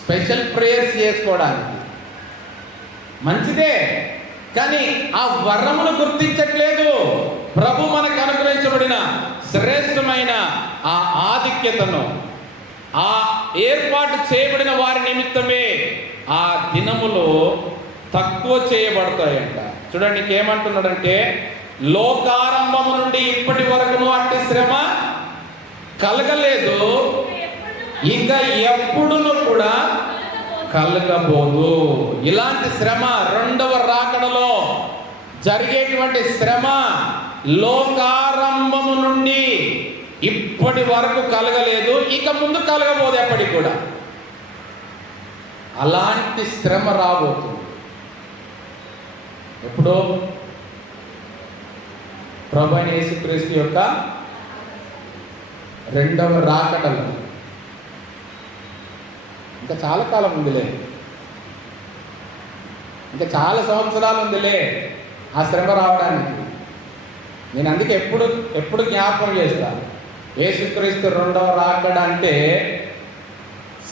స్పెషల్ ప్రేయర్స్ చేసుకోవడానికి. మంచిదే, కానీ ఆ వరమును గుర్తించట్లేదు. ప్రభు మనకు అనుగ్రహించబడిన శ్రేష్టమైన ఆ ఆధిక్యతను, ఆ ఏర్పాటు చేయబడిన వారి నిమిత్తమే ఆ దినములు తక్కువ చేయబడతాయంట. చూడండి ఇంకేమంటున్నాడంటే, లోకారంభము నుండి ఇప్పటి వరకును అట్టి శ్రమ కలగలేదు, ఇక ఎప్పుడును కూడా కలగబోదు. ఇలాంటి శ్రమ రెండవ రాకడలో జరిగేటువంటి శ్రమ లోకారంభము నుండి ఇప్పటి వరకు కలగలేదు, ఇక ముందు కలగబోదు ఎప్పటికి కూడా. అలాంటి శ్రమ రాబోతుంది. ఎప్పుడో ప్రభువైన యేసుక్రీస్తు యొక్క రెండవ రాకడలో. ఇంకా చాలా కాలం ఉందిలే, ఇంకా చాలా సంవత్సరాలు ఉందిలే ఆ శ్రమ రావడానికి. నేను అందుకే ఎప్పుడు జ్ఞాపకం చేస్తాను, యేసుక్రీస్తు రెండవ రాకడ అంటే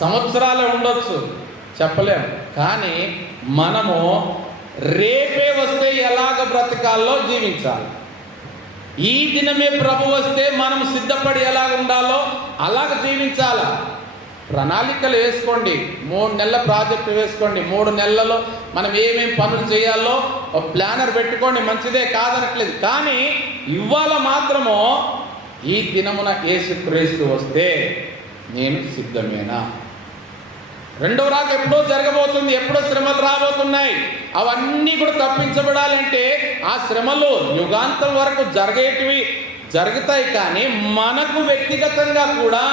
సంవత్సరాలే ఉండొచ్చు, చెప్పలేము. కానీ మనము రేపే వస్తే ఎలాగ బ్రతకాలో జీవించాలి. ఈ దినమే ప్రభు వస్తే మనం సిద్ధపడి ఎలాగ ఉండాలో అలాగ జీవించాలి. ప్రణాళికలు వేసుకోండి, 3 నెలల ప్రాజెక్టు వేసుకోండి. 3 నెలలలో మనం ఏమేమి పనులు చేయాలో ఒక ప్లానర్ పెట్టుకోండి, మంచిదే, కాదనట్లేదు. కానీ ఇవాళ మాత్రము ఈ దినమున యేసుక్రీస్తు వస్తే నేను సిద్ధమేనా? రెండవ రాక ఎప్పుడో జరగబోతుంది, ఎప్పుడో శ్రమలు రాబోతున్నాయి. అవన్నీ కూడా తప్పించబడాలంటే ఆ శ్రమలు యుగాంతం వరకు జరుగుతాయి. కానీ మనకు వ్యక్తిగతంగా కూడా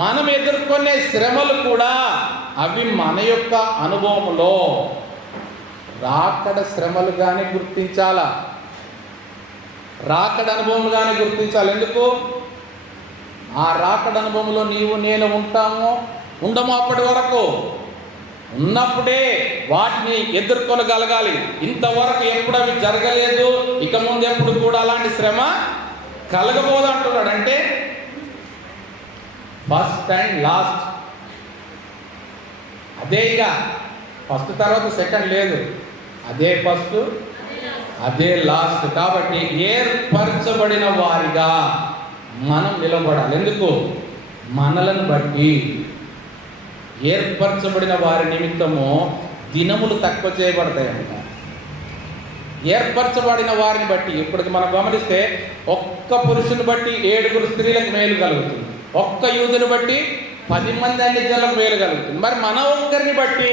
మనం ఎదుర్కొనే శ్రమలు కూడా అవి మన యొక్క అనుభవంలో రాకడ శ్రమలుగానే గుర్తించాలా, రాకడ అనుభవంగానే గుర్తించాలి. ఎందుకు? ఆ రాకడ అనుభవంలో నీవు నేను ఉండము. అప్పటి వరకు ఉన్నప్పుడే వాటిని ఎదుర్కొనగలగాలి. ఇంతవరకు ఎప్పుడు అవి జరగలేదు, ఇక ముందు ఎప్పుడు కూడా అలాంటి శ్రమ కలగబోదు అంటున్నాడు. అంటే ఫస్ట్ అండ్ లాస్ట్ అదే. ఇక ఫస్ట్ తర్వాత సెకండ్ లేదు, అదే ఫస్ట్ అదే లాస్ట్. కాబట్టి ఏర్పరచబడిన వారిగా మనం నిలబడాలి. ఎందుకు? మనలను బట్టి ఏర్పరచబడిన వారి నిమిత్తము దినములు తక్కువ చేయబడతాయంట. ఏర్పరచబడిన వారిని బట్టి ఇప్పటికి మనం గమనిస్తే ఒక్క పురుషుని బట్టి 7 స్త్రీలకు మేలు కలుగుతుంది, ఒక్క యూదుని బట్టి 10 మంది అన్ని జనులకు మేలు కలుగుతుంది. మరి మన ఒక్కరిని బట్టి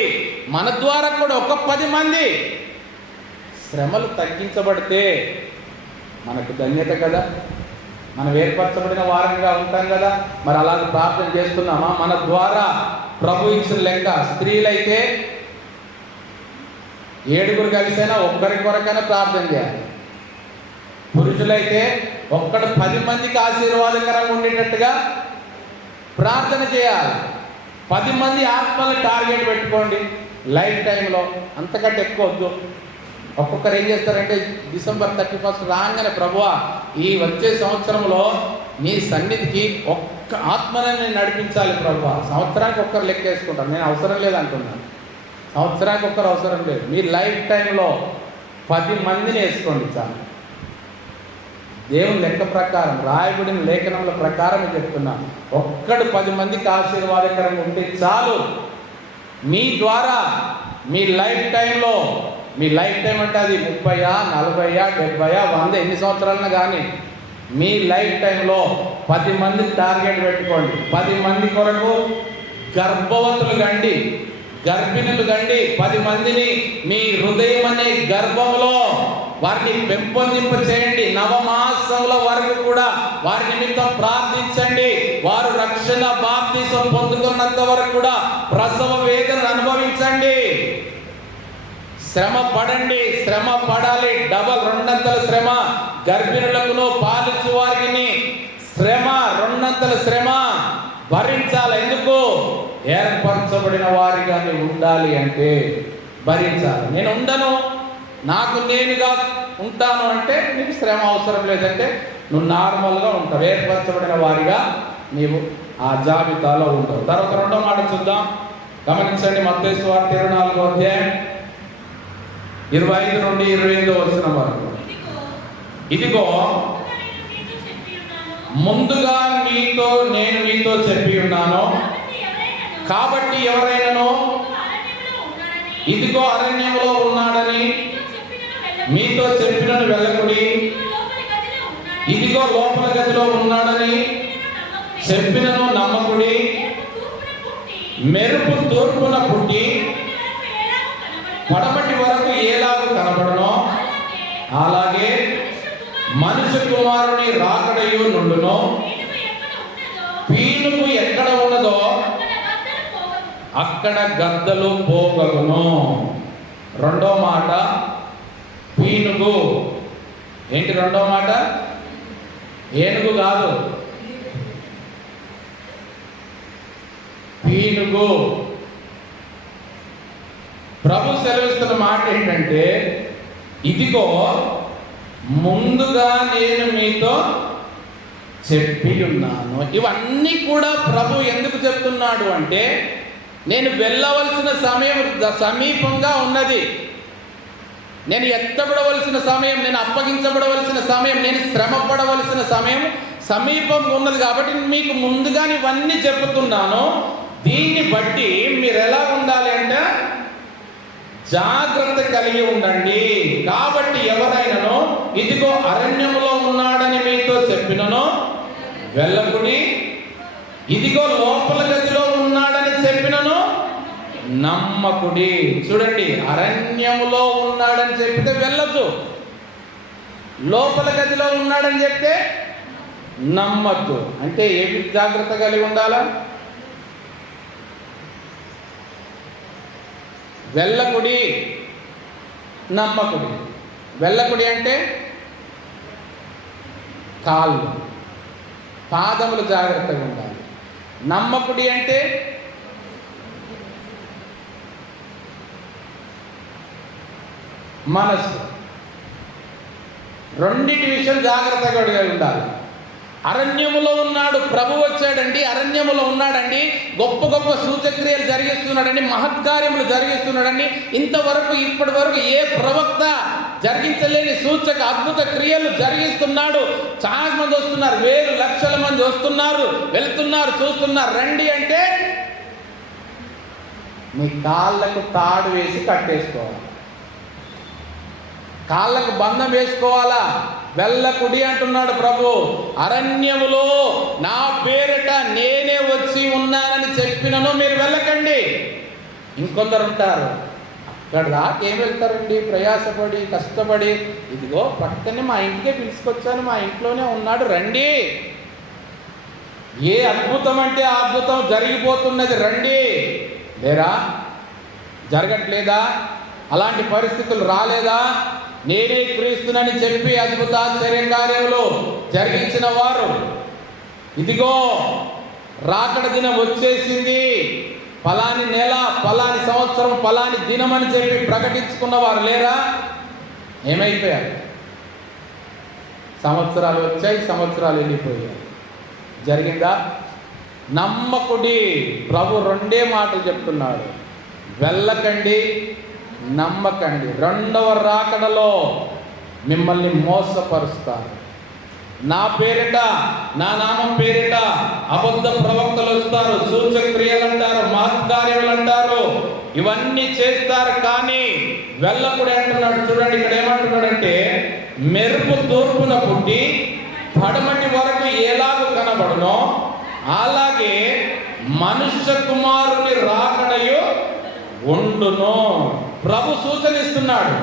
మన ద్వారా కూడా ఒక 10 మంది శ్రమలు తగ్గించబడితే మనకు ధన్యత కదా. మనం ఏర్పరచబడిన వారంగా ఉంటాం కదా, మరి అలాగే ప్రార్థన చేస్తున్నామా? మన ద్వారా ప్రభు ఇచ్చిన లెక్క, స్త్రీలైతే 7 కలిసైనా ఒక్కరి కొరకైనా ప్రార్థన చేయాలి. పురుషులైతే ఒక్కడు 10 మందికి ఆశీర్వాదకరంగా ఉండేటట్టుగా ప్రార్థన చేయాలి. 10 మంది ఆత్మలు టార్గెట్ పెట్టుకోండి లైఫ్ టైంలో, అంతకంటే ఎక్కువ వద్దు. ఒక్కొక్కరు ఏం చేస్తారంటే December 31 రాగానే, ప్రభువా ఈ వచ్చే సంవత్సరంలో నీ సన్నిధికి ఒక్క ఆత్మని నడిపించాలి ప్రభువా. సంవత్సరానికి ఒక్కరు లెక్క వేసుకుంటారు. నేను అవసరం లేదంటున్నాను, సంవత్సరానికి ఒక్కరు అవసరం లేదు. మీ లైఫ్ టైంలో 10 మందిని వేసుకోండి చాలు. దేవుని లెక్క ప్రకారం, రాయబడిన లేఖనముల ప్రకారం చెప్తున్నాను. ఒక్కడు 10 మందికి ఆశీర్వాదకరంగా ఉంటే చాలు. మీ ద్వారా మీ లైఫ్ టైంలో, మీ లైఫ్ టైం అంటే అది 30, 40, 70, 100 ఎన్ని సంవత్సరాలన్నా కానీ, మీ లైఫ్ టైంలో 10 మందిని టార్గెట్ పెట్టుకోండి. 10 మంది కొరకు గర్భవతులు గండి, గర్భిణులు గండి. 10 మందిని మీ హృదయం అనే గర్భంలో వారిని పెంపొందింప చేయండి. నవమాసముల వరకు కూడా వారి నిమిత్తం ప్రార్థించండి. వారు రక్షణ బాప్తిసం పొందుకున్నంత వరకు కూడా ప్రసవ వేదన అనుభవించండి. శ్రమ పడండి, శ్రమ పడాలి. డబల్ 2 శ్రమ. గర్భిణులకును పాలిచ్చు వారికి శ్రమ, 2 శ్రమ భరించాలి. ఎందుకు? ఏర్పరచబడిన వారిగానే ఉండాలి అంటే భరించాలి. నేను ఉండను, నాకు నేనుగా ఉంటాను అంటే నీకు శ్రమ అవసరం లేదంటే నువ్వు నార్మల్గా ఉంటావు. ఏర్పరచబడిన వారిగా నీవు ఆ జాబితాలో ఉంటావు. తర్వాత 2వ మాట చూద్దాం, గమనించండి. మత్తయి సువార్త 24వ అధ్యాయం 25 నుండి 28వ వచనం వరకు. ఇదిగో ముందుగా నేను మీతో చెప్పి ఉన్నాను, కాబట్టి ఎవరైనాను ఇదిగో అరణ్యంలో ఉన్నాడని మీతో చెప్పినను వెళ్ళకుడి, ఇదిగో లోపల గదిలో ఉన్నాడని చెప్పినను నమ్మకుడి. మెరుపు తూర్పున పుట్టి పడమటి వరకు ఎలాగూ కనబడునో అలాగే మనుష్య కుమారుని రాకడయు నుండును. పీనుగు ఎక్కడ ఉన్నదో అక్కడ గద్దలు పోగగును. 2వ మాట పీనుగు. ఏంటి 2వ మాట? ఏనుగు కాదు, పీనుగు. ప్రభు సెలవిస్తున్న మాట ఏంటంటే, ఇదిగో ముందుగా నేను మీతో చెప్పి ఉన్నాను. ఇవన్నీ కూడా ప్రభు ఎందుకు చెప్తున్నాడు అంటే, నేను వెళ్ళవలసిన సమయం సమీపంగా ఉన్నది, నేను ఎత్తబడవలసిన సమయం, నేను అప్పగించబడవలసిన సమయం, నేను శ్రమ పడవలసిన సమయం సమీపంగా ఉన్నది. కాబట్టి మీకు ముందుగానే ఇవన్నీ చెబుతున్నాను. దీన్ని బట్టి మీరు ఎలా ఉండాలి అంటే జాగ్రత్త కలిగి ఉండండి. కాబట్టి ఎవరైనాను ఇదిగో అరణ్యములో ఉన్నాడని మీతో చెప్పినను వెళ్ళకుడి, ఇదిగో లోపల గదిలో ఉన్నాడని చెప్పినను నమ్మకుడి. చూడండి, అరణ్యములో ఉన్నాడని చెప్తే వెళ్ళొద్దు, లోపల గదిలో ఉన్నాడని చెప్తే నమ్మద్దు. అంటే ఏమి జాగ్రత్త కలిగి ఉండాలా? వెళ్ళకుడి, నమ్మకుడి. వెళ్ళకుడి అంటే కాళ్ళు, పాదములు జాగ్రత్తగా ఉండాలి. నమ్మకుడి అంటే మనసు. రెండింటి విషయం జాగ్రత్తగా ఉండాలి. అరణ్యములో ఉన్నాడు, ప్రభు వచ్చాడండి, అరణ్యములో ఉన్నాడండి, గొప్ప గొప్ప సూచక్రియలు జరిగిస్తున్నాడండి, మహత్కార్యములు జరిగిస్తున్నాడండి. ఇంతవరకు ఇప్పటి వరకు ఏ ప్రవక్త జరిగించలేని సూచక అద్భుత క్రియలు జరిగిస్తున్నాడు. చాలా మంది వస్తున్నారు, వేలు లక్షల మంది వస్తున్నారు, వెళ్తున్నారు, చూస్తున్నారు. రండి అంటే మీ కాళ్ళకు తాడు వేసి కట్టేసుకోవాలి, కాళ్ళకు బంధం వేసుకోవాలా. వెళ్ళకుడి అంటున్నాడు ప్రభు. అరణ్యములో నా పేరిట నేనే వచ్చి ఉన్నానని చెప్పినను మీరు వెళ్ళకండి. ఇంకొందరు ఉంటారు, ఇక్కడ దాకా ఏం వెళ్తారండి? ప్రయాసపడి కష్టపడి, ఇదిగో పక్కనే మా ఇంటికే పిలుచుకొచ్చాను, మా ఇంట్లోనే ఉన్నాడు, రండి. ఏ అద్భుతం అంటే ఆ అద్భుతం జరిగిపోతున్నది, రండి. లేరా? జరగట్లేదా? అలాంటి పరిస్థితులు రాలేదా? నేనే క్రీస్తునని చెప్పి అద్భుతాశ్చర్య కార్యములు జరిగించిన వారు, ఇదిగో రాకడ దినం వచ్చేసింది, ఫలాని నెల, ఫలాని సంవత్సరం, ఫలాని దినం అని చెప్పి ప్రకటించుకున్నవారు లేరా? ఏమైపోయారు? సంవత్సరాలు వచ్చాయి, సంవత్సరాలు వెళ్ళిపోయాయి. జరిగిందా? నమ్మకుడి. ప్రభు రెండే మాటలు చెప్తున్నాడు, వెళ్ళకండి, నమ్మకండి. రెండవ రాకడలో మిమ్మల్ని మోసపరుస్తారు. నా పేరిట, నా నామం పేరిట అబద్ధ ప్రవక్తలు వస్తారు, సూచక క్రియలు అంటారు, మహత్కార్యములు అంటారు, ఇవన్నీ చేస్తారు. కానీ వెళ్ళకుడి అంటున్నాడు. చూడండి ఇక్కడ ఏమంటున్నాడంటే, మెరుపు తూర్పున పుట్టి పడమటి వరకు ఎలాగో కనబడునో అలాగే మనుష్య కుమారుని రాకడయు ఉండును. ప్రభు సూచనిస్తున్నాడు.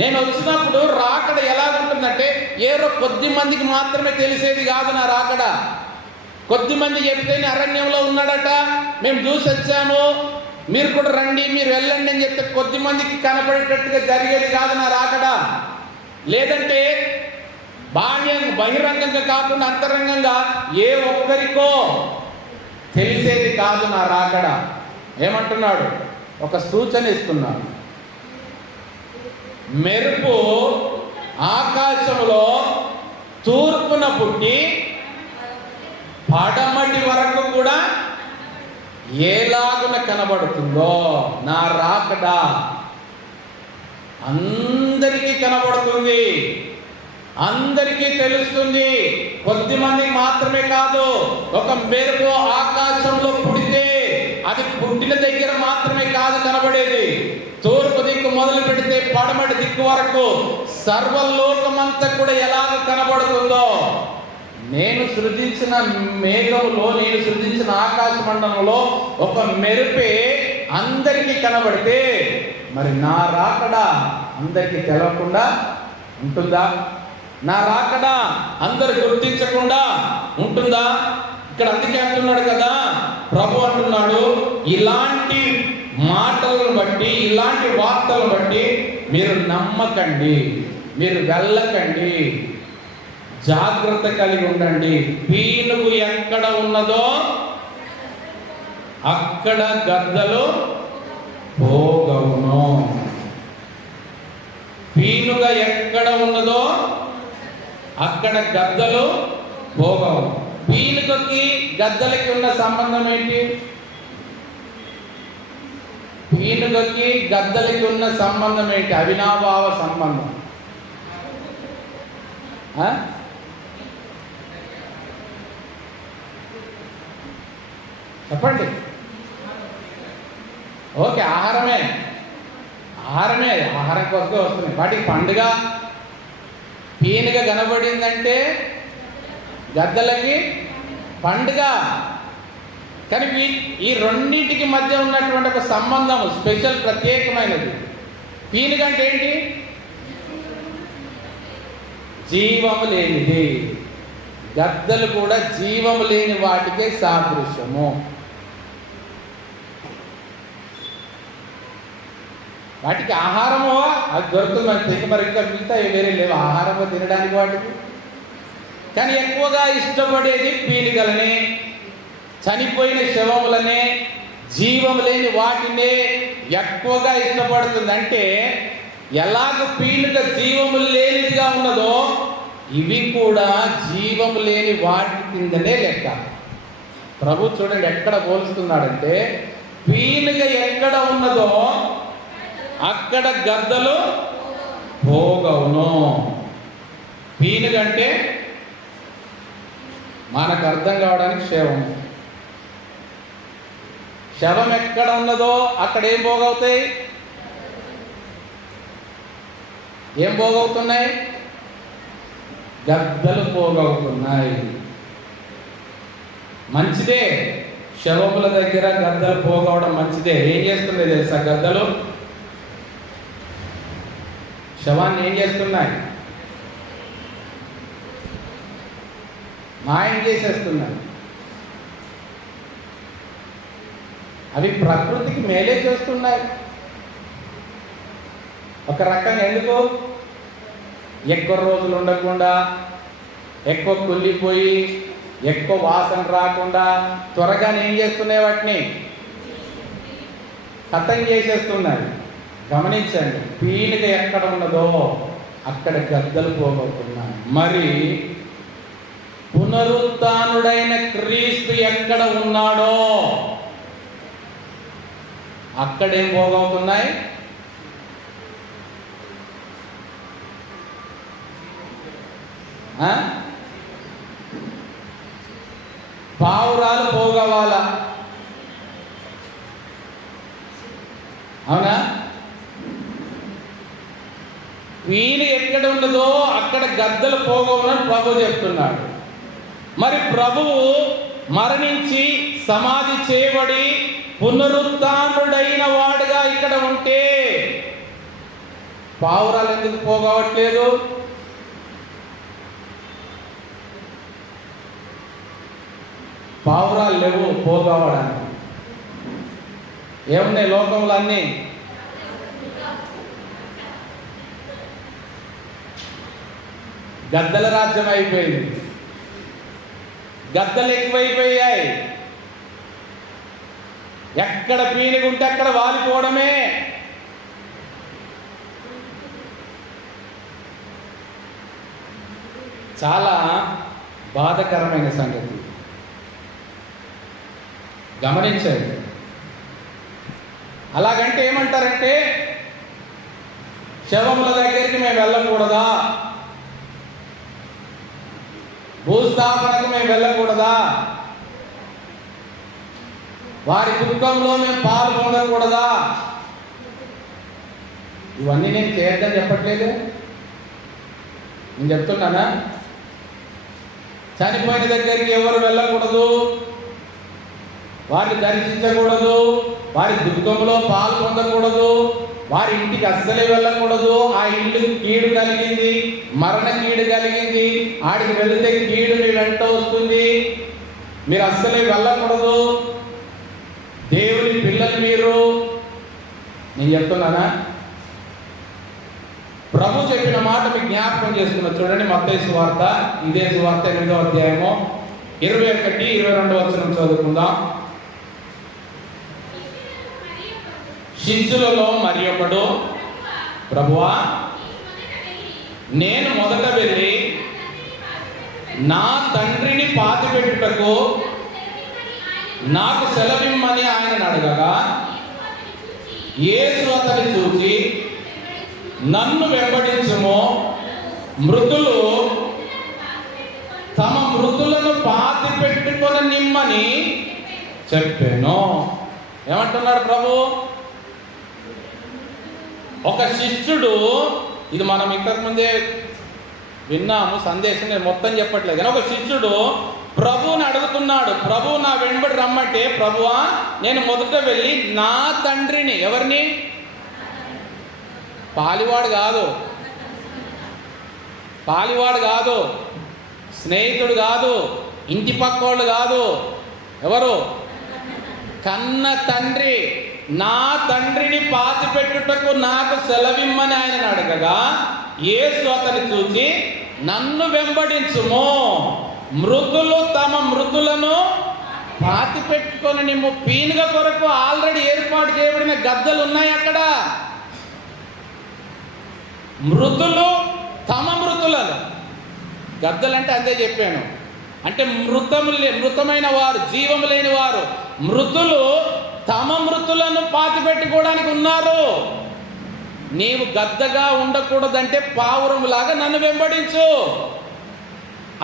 నేను వచ్చినప్పుడు రాకడ ఎలాగుంటుందంటే, ఏదో కొద్ది మందికి మాత్రమే తెలిసేది కాదు నా రాకడ. కొద్ది మంది చెప్తేనే అరణ్యంలో ఉన్నాడట, మేము చూసి వచ్చాము, మీరు కూడా రండి, మీరు వెళ్ళండి అని చెప్తే కొద్ది మందికి కనపడేటట్టుగా జరిగేది కాదు నా రాకడ. లేదంటే బహిరంగంగా కాకుండా అంతరంగంగా ఏ ఒక్కరికో తెలిసేది కాదు నా రాకడ. ఏమంటున్నాడు? ఒక సూచన ఇస్తున్నాడు. మెరుపు ఆకాశంలో తూర్పున పుట్టి పడమటి వరకు కూడా ఏలాగున కనబడుతుందో నా రాకడ అందరికీ కనబడుతుంది, అందరికీ తెలుస్తుంది. కొద్ది మందికి మాత్రమే కాదు. ఒక మెరుపు ఆకాశంలో పుడితే అది పుట్టిన దగ్గర మాత్రమే కాదు కనబడేది, తూర్పు దిక్కు మొదలు పెడితే పడమటి దిక్కు వరకు సర్వలోకమంతా కూడా ఎలాగ కనబడుతుందో. నేను సృజించిన మేఘంలో, నేను సృజించిన ఆకాశ మండలంలో ఒక మెరుపే అందరికీ కనబడితే, మరి నా రాకడ అందరికీ తెలవకుండా ఉంటుందా? నా రాకడ అందరు గుర్తించకుండా ఉంటుందా? ఇక్కడ అందుకే అంటున్నాడు కదా ప్రభు, అంటున్నాడు, ఇలాంటి మాటలను బట్టి, ఇలాంటి వార్తలను బట్టి మీరు నమ్మకండి, మీరు వెళ్ళకండి, జాగ్రత్త కలిగి ఉండండి. పీనుగు ఎక్కడ ఉన్నదో అక్కడ గద్దలు పోగవును. పీనుగ ఎక్కడ ఉన్నదో అక్కడ గద్దలు పోగవు. పీనుగకి గద్దలకి ఉన్న సంబంధం ఏంటి? పీనుగకి గద్దలకి ఉన్న సంబంధం ఏంటి? అవినాభావ సంబంధం. చెప్పండి. ఓకే, ఆహారమే, ఆహారం కొరకే వస్తుంది. వాటికి పండుగ. పీనుగ కనబడిందంటే గద్దలకి పండుగ. కానీ ఈ రెండింటికి మధ్య ఉన్నటువంటి ఒక సంబంధం స్పెషల్, ప్రత్యేకమైనది. పీనుగ అంటే ఏంటి? జీవము లేనిది. గద్దలు కూడా జీవము లేని వాటికే సాదృశ్యము. వాటికి ఆహారము అది దొరుకుతుంది, మరి ఇంకా మిగతా వేరే లేవు ఆహారము తినడానికి వాటికి. కానీ ఎక్కువగా ఇష్టపడేది పీనుగలనే, చనిపోయిన శవములనే, జీవం లేని వాటినే ఎక్కువగా ఇష్టపడుతుంది. అంటే ఎలాగ పీనుగ జీవము లేనిదిగా ఉన్నదో ఇవి కూడా జీవము లేని వాటి కిందనే లెక్క. ప్రభు చూడండి ఎక్కడ పోలుస్తున్నాడంటే, పీనుగ ఎక్కడ ఉన్నదో అక్కడ గద్దలు పోగవును. పీనుగ అంటే మనకు అర్థం కావడానికి శవం. శవం ఎక్కడ ఉన్నదో అక్కడ ఏం పోగవుతాయి? ఏం పోగవుతున్నాయి? గద్దలు పోగవుతున్నాయి. మంచిదే, శవముల దగ్గర గద్దలు పోగవడం మంచిదే. ఏం చేస్తుంది తెలుసా? గద్దలు శవాన్ని ఏం చేస్తున్నాయి? మాయం చేసేస్తున్నాయి. అవి ప్రకృతికి మేలే చేస్తున్నాయి ఒక రకంగా. ఎందుకు? ఎక్కువ రోజులు ఉండకుండా, ఎక్కువ కుళ్ళిపోయి, ఎక్కువ వాసన రాకుండా త్వరగానే ఏం చేస్తున్నాయి? వాటిని ఖతం చేసేస్తున్నాయి. గమనించండి, పీనుగ ఎక్కడ ఉన్నదో అక్కడ గద్దలు పోగొట్టున్నాయి. మరి పునరుత్థానుడైన క్రీస్తు ఎక్కడ ఉన్నాడో అక్కడేం పోగవుతున్నాయి? పావురాలు పోగవాలా? అవునా? వీలు ఎక్కడ ఉన్నదో అక్కడ గద్దలు పోగవని ప్రభు చెప్తున్నాడు. మరి ప్రభువు మరణించి సమాధి చేయబడి పునరుత్థానుడైన వాడుగా ఇక్కడ ఉంటే పావురాలు ఎందుకు పోగవట్లేదు? పావురాలు లేవు పోగవడానికి. ఏమున్నాయి లోకంలో? అన్నీ గద్దల రాజ్యం అయిపోయింది. గద్దలు ఎక్కువైపోయాయి. ఎక్కడ పీనుగుంటే అక్కడ వాలిపోవడమే. చాలా బాధకరమైన సంగతి. గమనించండి. అలాగంటే ఏమంటారంటే, శవముల దగ్గరికి మేము వెళ్ళకూడదా? భూస్థాపనకు మేము వెళ్ళకూడదా? వారి దుఃఖంలో మేము పాలు పొందకూడదా? ఇవన్నీ నేను చేయొద్దని చెప్పట్లేదు, నేను చెప్తున్నానా? చనిపోయిన దగ్గరికి ఎవరు వెళ్ళకూడదు, వారిని దర్శించకూడదు, వారి దుఃఖంలో పాలు పొందకూడదు, వారి ఇంటికి అస్సలే వెళ్ళకూడదు. ఆ ఇల్లు కీడు కలిగింది, మరణ కీడు కలిగింది, ఆడికి వెళితే కీడు మీ వెంట వస్తుంది, మీరు అస్సలే వెళ్ళకూడదు. దేవుని పిల్లలు మీరు. నేను చెప్తున్నానా? ప్రభు చెప్పిన మాట మీకు జ్ఞాపకం చేస్తున్నా. చూడండి, మత్తయి సువార్త, ఇదే సువార్త 8వ అధ్యాయము 21, 22 వచనం చదువుకుందాం. శిష్యులలో మరి ఒకడు, ప్రభువా, నేను మొదట వెళ్ళి నా తండ్రిని పాతిపెట్టుటకు నాకు సెలవిమ్మని ఆయన అడగగా, యేసు అతని చూచి, నన్ను వెంబడించుము, మృతులు తమ మృతులను పాతిపెట్టుకొని నిమ్మని చెప్పాను. ఏమంటున్నాడు ప్రభు? ఒక శిష్యుడు, ఇది మనం ఇంతకుముందే విన్నాము సందేశం, నేను మొత్తం చెప్పట్లేదు కానీ, ఒక శిష్యుడు ప్రభువుని అడుగుతున్నాడు, ప్రభు నా వెంబడి రమ్మంటే, ప్రభువా నేను మొదట వెళ్ళి నా తండ్రిని, ఎవరిని? పాలివాడు కాదు, పాలివాడు కాదు, స్నేహితుడు కాదు, ఇంటి పక్కోళ్ళు కాదు, ఎవరు? కన్న తండ్రి. నా తండ్రిని పాతిపెట్టుటకు నాకు సెలవిమ్మని ఆయన అడగగా, యేసు అతని చూచి, నన్ను వెంబడించుము, మృతులు తమ మృతులను పాతిపెట్టుకొని నిమ్ము. పీనుగ కొరకు ఆల్రెడీ ఏర్పాటు చేయబడిన గద్దలు ఉన్నాయి అక్కడ. మృతులు తమ మృతులను, గద్దలంటే అంతే చెప్పాను, అంటే మృతమైన వారు, జీవము లేని వారు. మృతులు తమ మృతులను పాతిపెట్టుకోవడానికి ఉన్నారు. నీవు గద్దగా ఉండకూడదంటే పావురములాగా నన్ను వెంబడించు.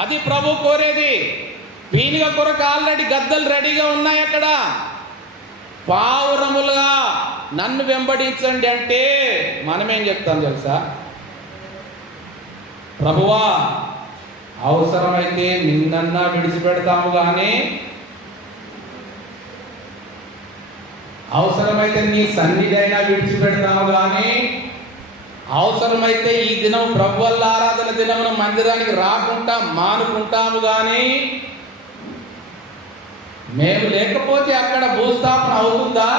అది ప్రభు కోరేది. పీనుగ కొరకు ఆల్రెడీ గద్దలు రెడీగా ఉన్నాయి అక్కడ. పావురములుగా నన్ను వెంబడించండి అంటే మనమేం చెప్తాం తెలుసా? ప్రభువా, అవసరమైతే నిన్నన్నా విడిచిపెడతాము కానీ, అవసరమైతే నీ సన్నిధైనా విడిచిపెడతాము కానీ, అవసరమైతే ఈ దినం ప్రభు వల్ల ఆరాధన దినమున మందిరానికి రాకుండా మానుకుంటాము, కానీ మేము లేకపోతే అక్కడ భూస్థాపన అవుతుందా?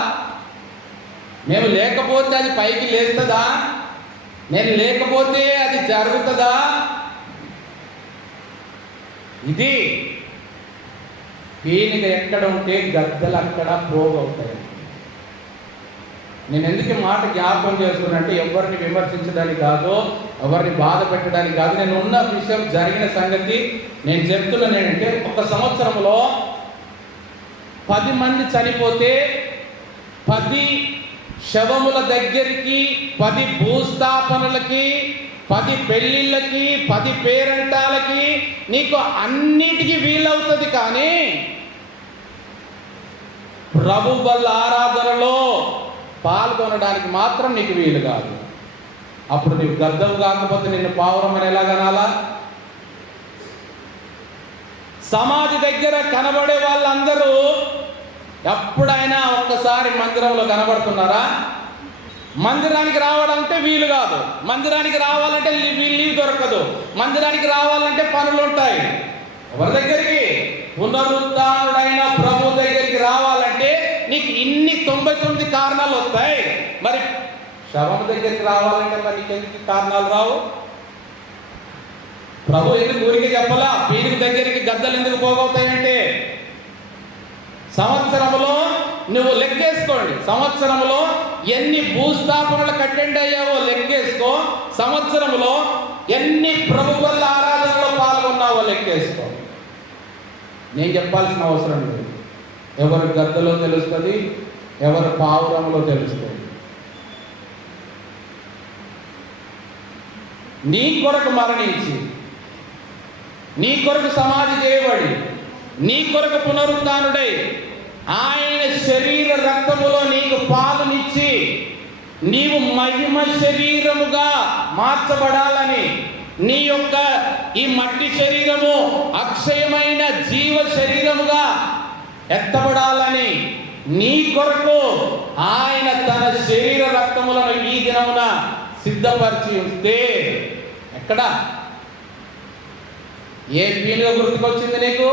మేము లేకపోతే అది పైకి లేస్తుందా? నేను లేకపోతే అది జరుగుతుందా? ఇది పీనిక ఎక్కడ ఉంటే గద్దలు అక్కడ పోగవుతాయి. నేను ఎందుకు మాట జ్ఞాపకం చేస్తున్నానంటే ఎవరిని విమర్శించడానికి కాదు, ఎవరిని బాధ పెట్టడానికి కాదు. నేను ఉన్న విషయం జరిగిన సంగతి నేను చెప్తున్నాను. ఏంటంటే ఒక సంవత్సరంలో 10 మంది చనిపోతే 10 శవముల దగ్గరికి, 10 భూస్థాపనలకి, 10 పెళ్ళిళ్ళకి, 10 పేరంటాలకి నీకు అన్నిటికీ వీలవుతుంది, కానీ ప్రభు వల్ల ఆరాధనలో పాల్గొనడానికి మాత్రం నీకు వీలు కాదు. అప్పుడు నీకు గద్దవు కాకపోతే నిన్ను పావురం అని ఎలా కనాలా? సమాధి దగ్గర కనబడే వాళ్ళందరూ ఎప్పుడైనా ఒక్కసారి మందిరంలో కనబడుతున్నారా? మందిరానికి రావడంటే వీలు కాదు. మందిరానికి రావాలంటే లీవ్ దొరకదు. మందిరానికి రావాలంటే పనులు ఉంటాయి. ఎవరి దగ్గరికి? పునరుద్ధానుడైన ప్రభు దగ్గరికి రావాలంటే నీకు ఇన్ని 99 కారణాలు వస్తాయి. మరి శవం దగ్గరికి రావాలంటే మరి నీకెందుకు కారణాలు రావు? ప్రభు ఎందుకు ఊరికి చెప్పలా? పీడిక దగ్గరికి గద్దలు ఎందుకు పోగవుతాయంటే, సంవత్సరంలో నువ్వు లెక్కేసుకోండి. సంవత్సరంలో ఎన్ని భూస్థాపనలకు అటెండ్ అయ్యావో లెక్కేసుకో. సంవత్సరంలో ఎన్ని ప్రభు వల్ల ఆరాధనలో పాల్గొన్నావో లెక్కేసుకో. నేను చెప్పాల్సిన అవసరం లేదు. ఎవరు గద్దలో తెలుస్తుంది, ఎవరు పావురంలో తెలుస్తుంది. నీ కొరకు మరణించి, నీ కొరకు సమాధి చేయబడి, నీ కొరకు పునరుద్ధానుడై ఆయన శరీర రక్తములో నీకు పాలునిచ్చి నీవు మహిమ శరీరముగా మార్చబడాలని, నీ యొక్క ఈ మట్టి శరీరము అక్షయమైన జీవ శరీరముగా ఎత్తబడాలని నీ కొరకు ఆయన తన శరీర రక్తములను ఈ దినమున సిద్ధపరిచి ఉంటే, ఎక్కడ ఏ పీనుగ గుర్తుకొచ్చింది నీకు?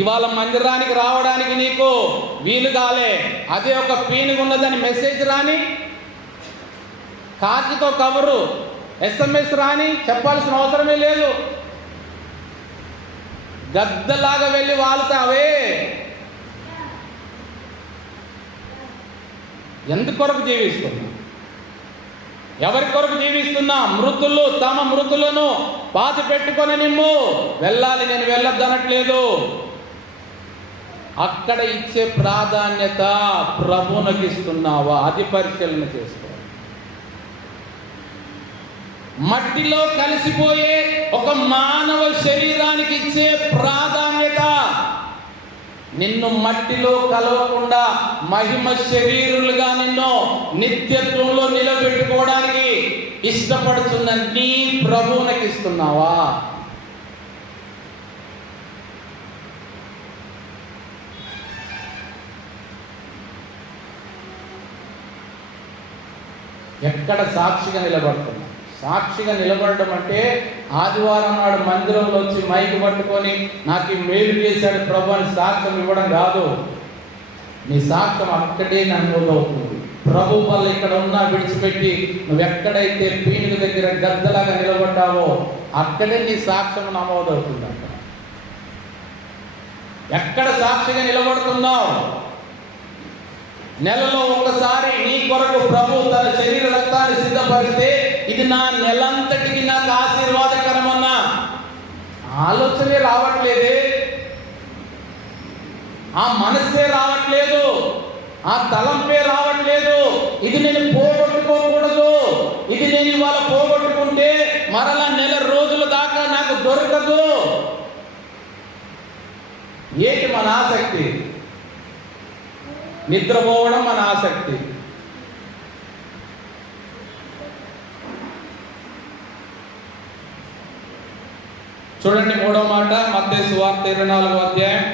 ఇవాళ మందిరానికి రావడానికి నీకు వీలు కాలే, అదే ఒక పీనుగ ఉన్నదని మెసేజ్ రాని, కాకితో కవరు SMS రాని, చెప్పాల్సిన అవసరమే లేదు. గద్దలాగా వెళ్ళి వాళ్తావే. ఎందుకు కొరకు జీవిస్తున్నా? ఎవరి కొరకు జీవిస్తున్నా? మృతులు తమ మృతులను పాతి పెట్టుకొని నిమ్ము వెళ్ళాలి. నేను వెళ్ళొద్దనట్లేదు. అక్కడ ఇచ్చే ప్రాధాన్యత ప్రభువునకి ఇస్తున్నావా? అది పరిశీలన చేసుకో. మట్టిలో కలిసిపోయే ఒక మానవ శరీరానికి ఇచ్చే ప్రాధాన్యత నిన్ను మట్టిలో కలవకుండా మహిమ శరీరులుగా నిన్ను నిత్యత్వంలో నిలబెట్టుకోవడానికి ఇష్టపడుతున్న నీ ప్రభువునకి ఇస్తున్నావా? ఎక్కడ సాక్షిగా నిలబడుతున్నా? సాక్షిగా నిలబడడం అంటే ఆదివారం నాడు మందిరంలో వచ్చి మైకు పట్టుకొని నాకు ఈ మేలు చేశాడు ప్రభు అని సాక్ష్యం ఇవ్వడం కాదు. నీ సాక్ష్యం అక్కడే నమోదవుతుంది. ప్రభు వల్ల ఇక్కడ ఉన్నా విడిచిపెట్టి నువ్వు ఎక్కడైతే పీనుగ దగ్గర గద్దలాగా నిలబడ్డావో అక్కడే నీ సాక్ష్యం నమోదవుతుంది. అక్కడ ఎక్కడ సాక్షిగా నిలబడుతున్నావు? నెలలో ఒక్కసారి నీ కొరకు ప్రభు తన శరీర రక్తాన్ని సిద్ధపరిస్తే ఇది నా నెలంతటికి నాకు ఆశీర్వాదకరమన్న ఆలోచనే రావట్లేదే, ఆ మనస్సే రావట్లేదు, ఆ తలంపే రావట్లేదు. ఇది నేను పోగొట్టుకోకూడదు, ఇది నేను ఇవాళ పోగొట్టుకుంటే మరలా నెల రోజుల దాకా నాకు దొరకదు. ఏంటి మన ఆసక్తి? నిద్రపోవడం మన ఆసక్తి. చూడండి 3వ మాట, మత్తయి సువార్త 24వ అధ్యాయం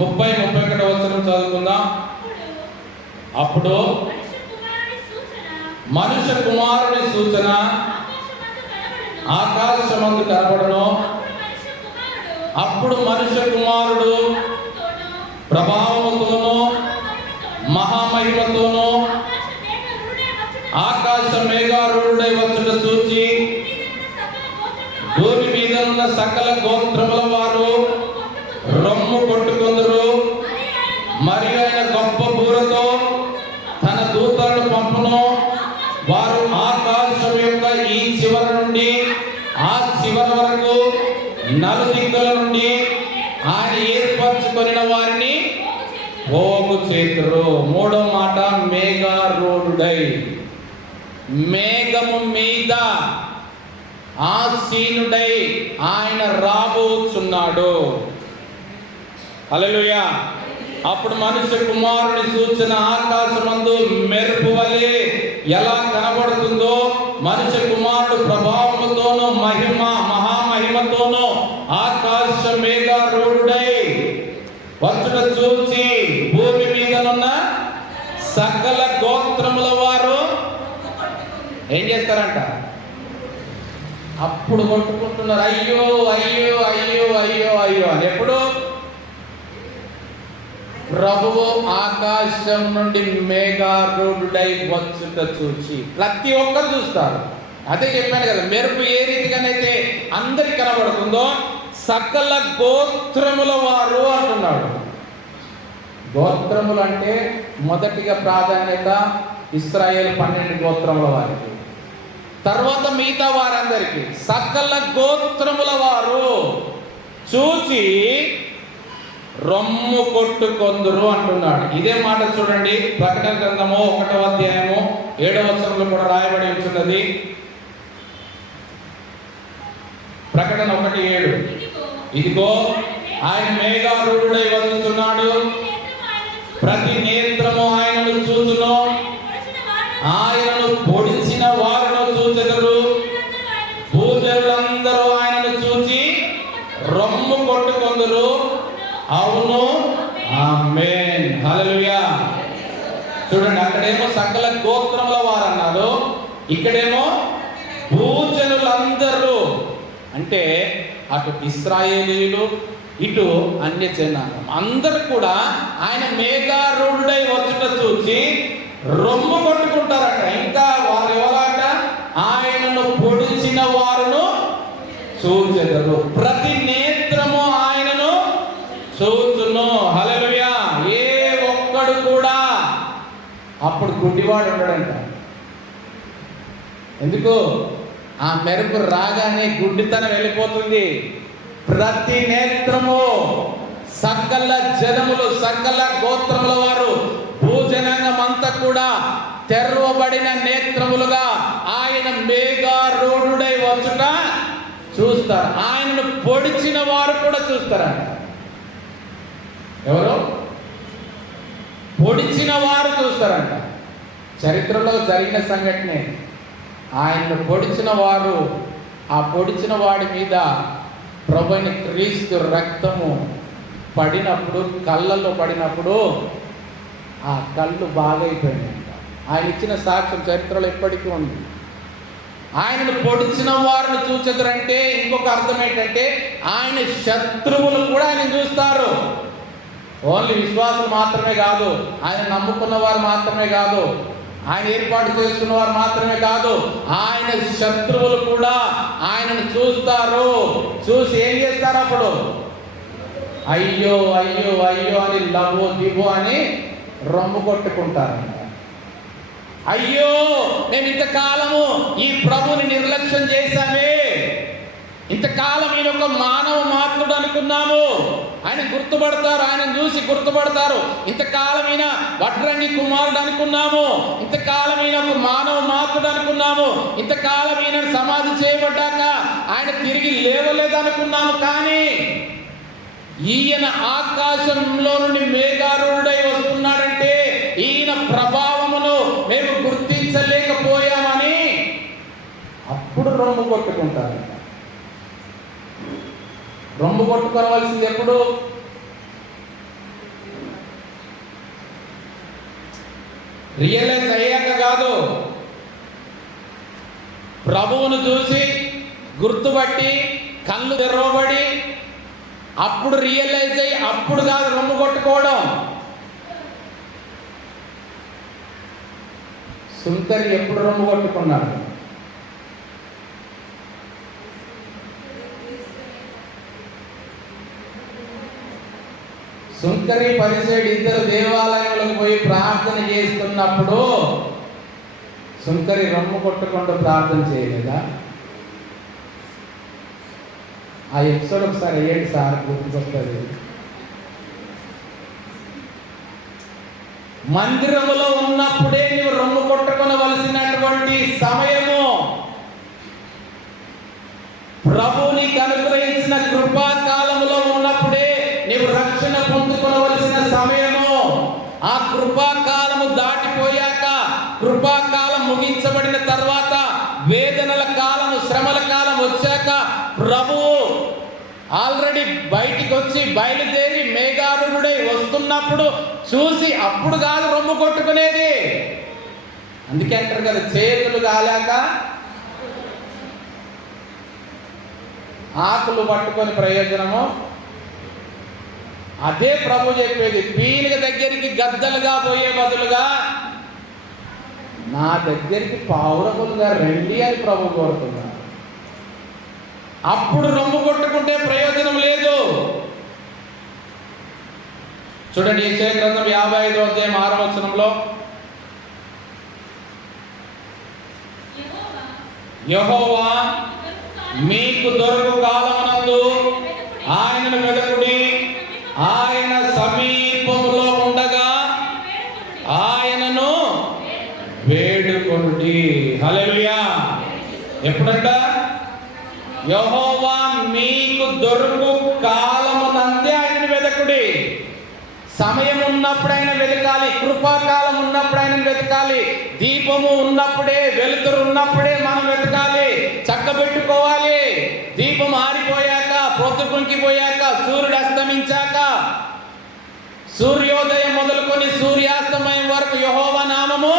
30-31 వచనం చదువుకుందాం. అప్పుడు మనుష్య కుమారుని సూచన ఆకాశమందు కనబడును. అప్పుడు మనుష్య కుమారుడు ప్రభావముతోనూ మహామహిమతోనూ ఆకాశ మేఘారూఢుడై వచ్చుట చూచి భూమి మీద ఉన్న సకల గోత్రముల వారు రొమ్ము కొట్టుకొందురు. మరియు ఆయన గొప్ప బూరతో తన దూతలను పంపును. వారు ఆకాశం యొక్క ఈ చివర నుండి ఆ చివరి వరకు నలుదిక్కుల నుండి ఆయన ఏర్పరచుకొనిన వారిని పోగు చేతురు. మూడో మాట మేఘారూఢుడై, మేఘము మీద ఆసీనుడై ఆయన రాబోచున్నాడు. హల్లెలూయా. అప్పుడు మనుష్య కుమారుని సూచన ఆకాశమందు మెరుపు వలె ఎలా కనబడుతుందో, మనుష్య కుమారుడు ప్రభావముతోనూ మహామహిమతోనూ ఆకాశ మేఘారూఢుడై వచ్చుట చూచి భూమి మీదనున్న సకల గోత్రముల వారు ఏం చేస్తారంట? అప్పుడు కొట్టుకుంటున్నారు, అయ్యో అయ్యో అయ్యో అయ్యో అయ్యో అని. ఎప్పుడు? ప్రభువు ఆకాశం నుండి మేఘారూఢుడై వచ్చుట చూచి. ప్రతి ఒక్కరు చూస్తారు. అదే చెప్పాను కదా, మెరుపు ఏ రీతిగానైతే అందరికి కనబడుతుందో సకల గోత్రముల వారు అంటున్నాడు. గోత్రములు అంటే మొదటిగా ప్రాధాన్యత ఇశ్రాయేలు 12 గోత్రముల వారికి, తర్వాత మిగతా వారందరికీ సకల గోత్రముల వారు చూచి రొమ్ము కొట్టుకొందురు అంటున్నాడు. ఇదే మాట చూడండి, ప్రకటన గ్రంథము 1వ అధ్యాయము 7వ వచనంలో కూడా రాయబడి ఉంటున్నది. ప్రకటన 1:7. ఇదిగో ఆయన మేఘారూఢుడై వచ్చుచున్నాడు, ప్రతి నేత్రము ఆయనను చూచును, ఆయనను పొడిచిన వారును చూచెదరు, భూజనులందరూ ఆయనను చూచి రొమ్ము కొట్టుకొందురు. అవును, ఆమేన్, హల్లెలూయా. చూడండి, అక్కడేమో సకల గోత్రముల వారు అన్నారు, ఇక్కడేమో భూజనులందరూ. అంటే అటు ఇశ్రాయేలీయులు, ఇటు అన్య జనాంగం అందరూ కూడా ఆయన మేఘారూఢుడై వచ్చుట చూసి రొమ్ము కొట్టుకుంటారట. ఇంకా వారు ఎవరట? ఆయనను పొడిచిన వారును చూచెదరు, ప్రతి నేత్రము ఆయనను చూచును. హల్లెలూయా. ఏ ఒక్కడు కూడా అప్పుడు గుడ్డివాడు ఉండడంట. ఎందుకు? ఆ మెరుపు రాగానే గుడ్డితనం వెళ్ళిపోతుంది. ప్రతి నేత్రము, సకల జనములు, సకల గోత్రముల వారు, భూజనాంగం అంతా కూడా తెరవబడిన నేత్రములుగా ఆయన మేఘారూఢుడై వచ్చుట చూస్తారు. ఆయనను పొడిచిన వారు కూడా చూస్తారంట. ఎవరు? పొడిచిన వారు చూస్తారంట. చరిత్రలో జరిగిన సంఘటనే. ఆయన్ను పొడిచిన వారు, ఆ పొడిచిన వాడి మీద ప్రభువైన క్రీస్తు రక్తము పడినప్పుడు, కళ్ళల్లో పడినప్పుడు ఆ కళ్ళు బాగైపోయినాయంట. ఆయన ఇచ్చిన సాక్ష్యం చరిత్రలో ఎప్పటికీ ఉంది. ఆయనను పొడిచిన వారిని చూచెదరంటే ఇంకొక అర్థం ఏంటంటే ఆయన శత్రువులు కూడా ఆయన చూస్తారు. ఓన్లీ విశ్వాసులు మాత్రమే కాదు, ఆయన నమ్ముకున్న వారు మాత్రమే కాదు, ఆయన ఏర్పాటు చేసుకున్న వారు మాత్రమే కాదు, ఆయన శత్రువులు కూడా ఆయనను చూస్తారు. చూసి ఏం చేస్తారు? అప్పుడు అయ్యో అయ్యో అయ్యో అని లవ్వు దివ్వు అని రొమ్ము కొట్టుకుంటారంట. అయ్యో, మేము ఇంతకాలము ఈ ప్రభుని నిర్లక్ష్యం చేశామే, ఇంతకాలం ఈయన ఒక మానవ మాత్రుడు అనుకున్నాము, ఆయన గుర్తుపడతారు, ఆయన చూసి గుర్తుపడతారు. ఇంతకాలం ఈయన వడ్రంగి కుమారుడు అనుకున్నాము, ఇంతకాలం ఈయన ఒక మానవ మాత్రుడు అనుకున్నాము, ఇంతకాలం ఈయన సమాధి చేయబడ్డాక ఆయన తిరిగి లేవలేదు అనుకున్నాము. కానీ ఈయన ఆకాశంలో నుండి మేఘారూఢుడై వస్తున్నాడంటే ఈయన ప్రభావమును మేము గుర్తించలేకపోయామని అప్పుడు రొమ్ము కొట్టుకుంటారు. రొమ్ము కొట్టుకోవాల్సింది ఎప్పుడు? రియలైజ్ అయ్యాక కాదు, ప్రభువును చూసి గుర్తుపట్టి కళ్ళు తెరవబడి అప్పుడు రియలైజ్ అయ్యి అప్పుడు కాదు రొమ్ము కొట్టుకోవడం. సుంకరి ఎప్పుడు రొమ్ము కొట్టుకున్నాడు? సుంకరి పరిసైడ్ ఇద్దరు దేవాలయాలకు పోయి ప్రార్థన చేస్తున్నప్పుడు సుంకరి రొమ్ము కొట్టుకుంటూ ప్రార్థన చేయలేదా? ఆ ఎపిసోడ్ ఒకసారి వేయండి సార్, గుర్తుకొస్తుంది. మందిరములో ఉన్నప్పుడే నీవు రొమ్ము కొట్టుకొనవలసినటువంటి సమయము, ప్రభు నీకు అనుగ్రహించిన కృపాకాలములో ఉన్నప్పుడే నీవు రక్షణ పొందుకొనవలసిన సమయము. ఆ కృపాకాలము దాటిపోయాక, కృపాకాలం ముగించబడిన తర్వాత, వేదనల కాలము, శ్రమల కాలం వచ్చాక ప్రభువు ఆల్రెడీ బయటికి వచ్చి బయలుదేరి మేఘారుడై వస్తున్నప్పుడు చూసి అప్పుడు కాదు రొమ్ము కొట్టుకునేది. అందుకే అంటారు కదా, చేతులు కాలాక ఆకులు పట్టుకొని ప్రయోజనము. అదే ప్రభు చెప్పేది. పీనుగ దగ్గరికి గద్దలుగా పోయే బదులుగా నా దగ్గరికి పావురకులుగా రండి అని ప్రభు కోరుతున్నారు. అప్పుడు రొమ్ము కొట్టుకుంటే ప్రయోజనం లేదు. చూడండి, యెషయా గ్రంథం 55వ అధ్యాయం 6వ వచనంలో, యెహోవా మీకు దొరకు కాలమునందు ఆయనను వెదకుడి, ఆయన సమీపములో ఉండగా ఆయనను వేడుకొనుడి. హల్లెలూయా. ఎప్పుడంట? యెహోవా మీకు దొరుకు కాలమునందే ఆయనను వెదకుడి. సమయం ఉన్నప్పుడు ఆయన వెతకాలి, కృపాకాలం ఉన్నప్పుడు ఆయన వెతకాలి, దీపము ఉన్నప్పుడే, వెలుతురు ఉన్నప్పుడే మనం వెతకాలి, చక్కబెట్టుకోవాలి. దీపం ఆరిపోయాక, పొద్దు కుంకిపోయాక, సూర్యుడు అస్తమించాక, సూర్యోదయం మొదలుకొని సూర్యాస్తమయం వరకు యెహోవా నామము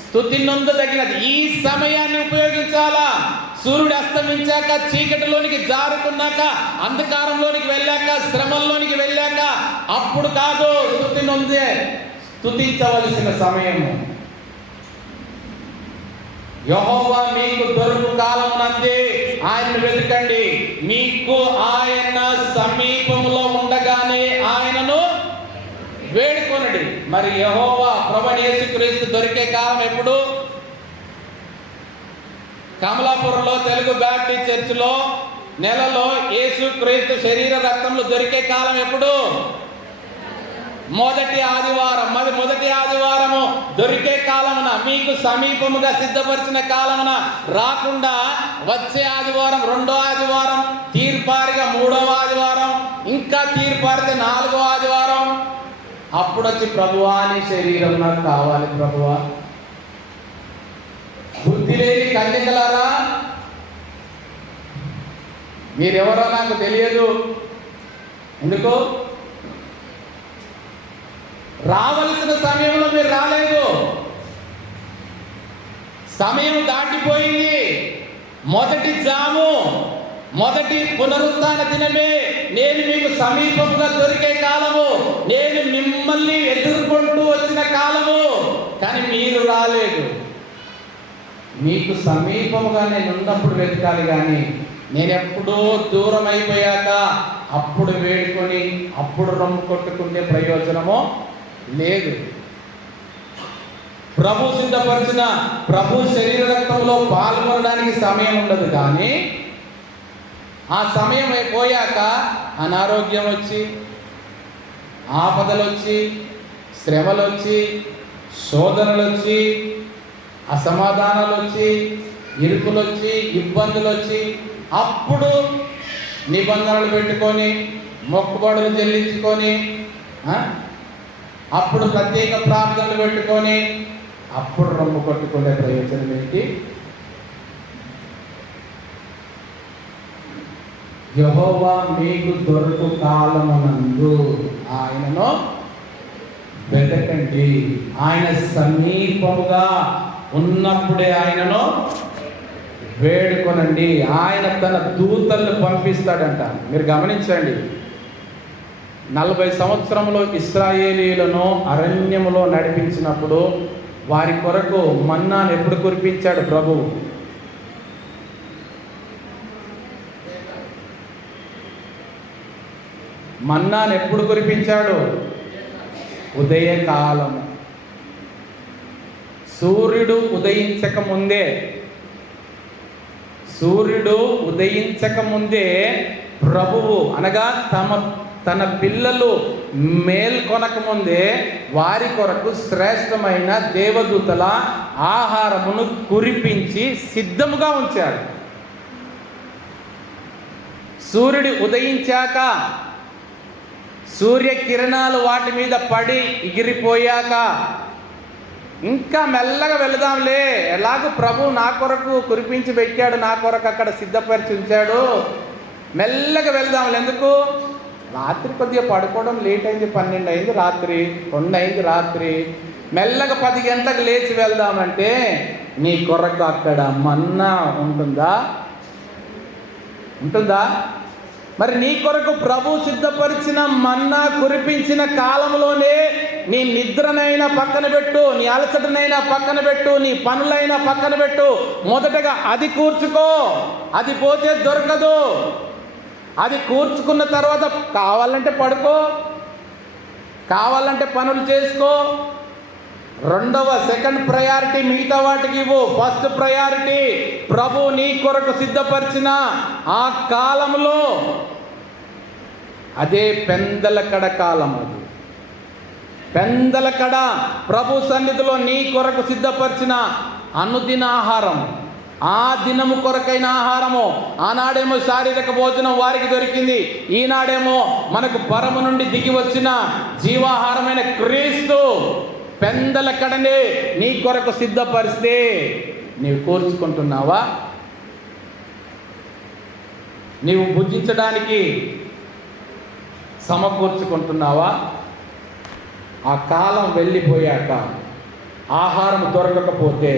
స్తుతి నొందదగినది. ఈ సమయాన్ని ఉపయోగించాలా. సూర్యుడు అస్తమించాక, చీకటిలోనికి జారుకున్నాక, అంధకారంలోనికి వెళ్ళాక, శ్రమల్లోనికి వెళ్ళాక అప్పుడు కాదు స్తుతించవలసిన సమయము. యెహోవా మీకు దొరుకు కాలమునందే ఆయనను వెతకండి, మీకు ఆయన సమీపములో ఉండగానే ఆయనను వేడుకొనండి. మరి యెహోవా ప్రభువైన యేసుక్రీస్తు దొరికే కాలం ఎప్పుడు? కమలాపురంలో తెలుగు బ్యాప్టిస్ట్ చర్చిలో నెలలో యేసుక్రీస్తు శరీర రక్తములు దొరికే కాలం ఎప్పుడు? మొదటి ఆదివారం. మరి మొదటి ఆదివారము దొరికే కాలమున, మీకు సమీపముగా సిద్ధపరిచిన కాలమున రాకుండా వచ్చే ఆదివారం, రెండో ఆదివారం, తీర్పారిగా మూడవ ఆదివారం, ఇంకా తీర్పారితే నాలుగో ఆదివారం, అప్పుడు వచ్చి ప్రభువా నీ శరీరం నాకు కావాలి ప్రభువా. బుద్ధి లేని కన్యకలారా, మీరెవరో నాకు తెలియదు. ఎందుకు? రావలసిన సమయంలో మీరు రాలేదు. సమయం దాటిపోయింది. మొదటి జాము, మొదటి పునరుత్థాన దినమే నేను మీకు సమీపముగా దొరికే కాలము, నేను మిమ్మల్ని ఎదుర్కొంటూ వచ్చిన కాలము. కానీ మీరు రాలేదు. మీకు సమీపముగా నేను ఉన్నప్పుడు వెతకాలి, కానీ నేను ఎప్పుడో దూరం అయిపోయాక అప్పుడు వేడుకొని అప్పుడు రొమ్ము కొట్టుకునే ప్రయోజనమో లేదు. ప్రభు సిద్ధపరిచిన ప్రభు శరీర రక్తంలో పాల్గొనడానికి సమయం ఉండదు. కానీ ఆ సమయం అయిపోయాక అనారోగ్యం వచ్చి, ఆపదలు వచ్చి, శ్రమలు వచ్చి, శోధనలు వచ్చి, అసమాధానాలు వచ్చి, ఇరుకులు వచ్చి, ఇబ్బందులు వచ్చి, అప్పుడు నిబంధనలు పెట్టుకొని మొక్కుబడులు చెల్లించుకొని, అప్పుడు ప్రత్యేక ప్రార్థనలు పెట్టుకొని అప్పుడు రొమ్ము కొట్టుకునే ప్రయోజనం ఏంటి? యెహోవా మీకు దొరకు కాలమునందు ఆయనను వెతకండి, ఆయన సమీపముగా ఉన్నప్పుడే ఆయనను వేడుకొనండి. ఆయన తన దూతలను పంపిస్తాడంట. మీరు గమనించండి, 40 సంవత్సరంలో ఇశ్రాయేలీయులను అరణ్యములో నడిపించినప్పుడు వారి కొరకు మన్నాను ఎప్పుడు కురిపించాడు ప్రభువు? మన్నాను ఎప్పుడు కురిపించాడు? ఉదయకాలము. సూర్యుడు ఉదయించక ముందే ప్రభువు అనగా తన పిల్లలు మేల్కొనక ముందే వారి కొరకు శ్రేష్టమైన దేవదూతల ఆహారమును కురిపించి సిద్ధముగా ఉంచాడు. సూర్యుడు ఉదయించాక, సూర్యకిరణాలు వాటి మీద పడి ఎగిరిపోయాక ఇంకా మెల్లగా వెళదాంలే, ఎలాగో ప్రభు నా కొరకు కురిపించి పెట్టాడు, నా కొరకు అక్కడ సిద్ధపరిచి ఉంచాడు, మెల్లగా వెళదాంలే. ఎందుకు? రాత్రి కొద్దిగా పడుకోవడం లేట్ అయింది, 12 అయింది రాత్రి, 2 అయింది రాత్రి, మెల్లగా 10 గంటలకు లేచి వెళ్దామంటే నీ కొరకు అక్కడ మన్నా ఉంటుందా? మరి నీ కొరకు ప్రభు సిద్ధపరిచిన మన్నా కురిపించిన కాలంలోనే నీ నిద్రనైనా పక్కన పెట్టు, నీ అలసటనైనా పక్కన పెట్టు, నీ పనులైనా పక్కన పెట్టు, మొదటగా అది కూర్చుకో. అది పోతే దొరకదు. అది కూర్చుకున్న తర్వాత కావాలంటే పడుకో, కావాలంటే పనులు చేసుకో. సెకండ్ ప్రయారిటీ మిగతా వాటికి ఇవ్వు. ఫస్ట్ ప్రయారిటీ ప్రభు నీ కొరకు సిద్ధపరిచిన ఆ కాలంలో, అదే పెందలకడ కాలం. అది పెందలకడ ప్రభు సన్నిధిలో నీ కొరకు సిద్ధపరిచిన అనుదిన ఆహారం, ఆ దినము కొరకైన ఆహారము. ఆనాడేమో శారీరక భోజనం వారికి దొరికింది, ఈనాడేమో మనకు పరము నుండి దిగి వచ్చిన జీవాహారమైన క్రీస్తు పెందలకడనే నీ కొరకు సిద్ధపరిస్తే నీవు కూర్చుకుంటున్నావా? నీవు భుజించడానికి సమకూర్చుకుంటున్నావా? ఆ కాలం వెళ్ళిపోయాక ఆహారం దొరకకపోతే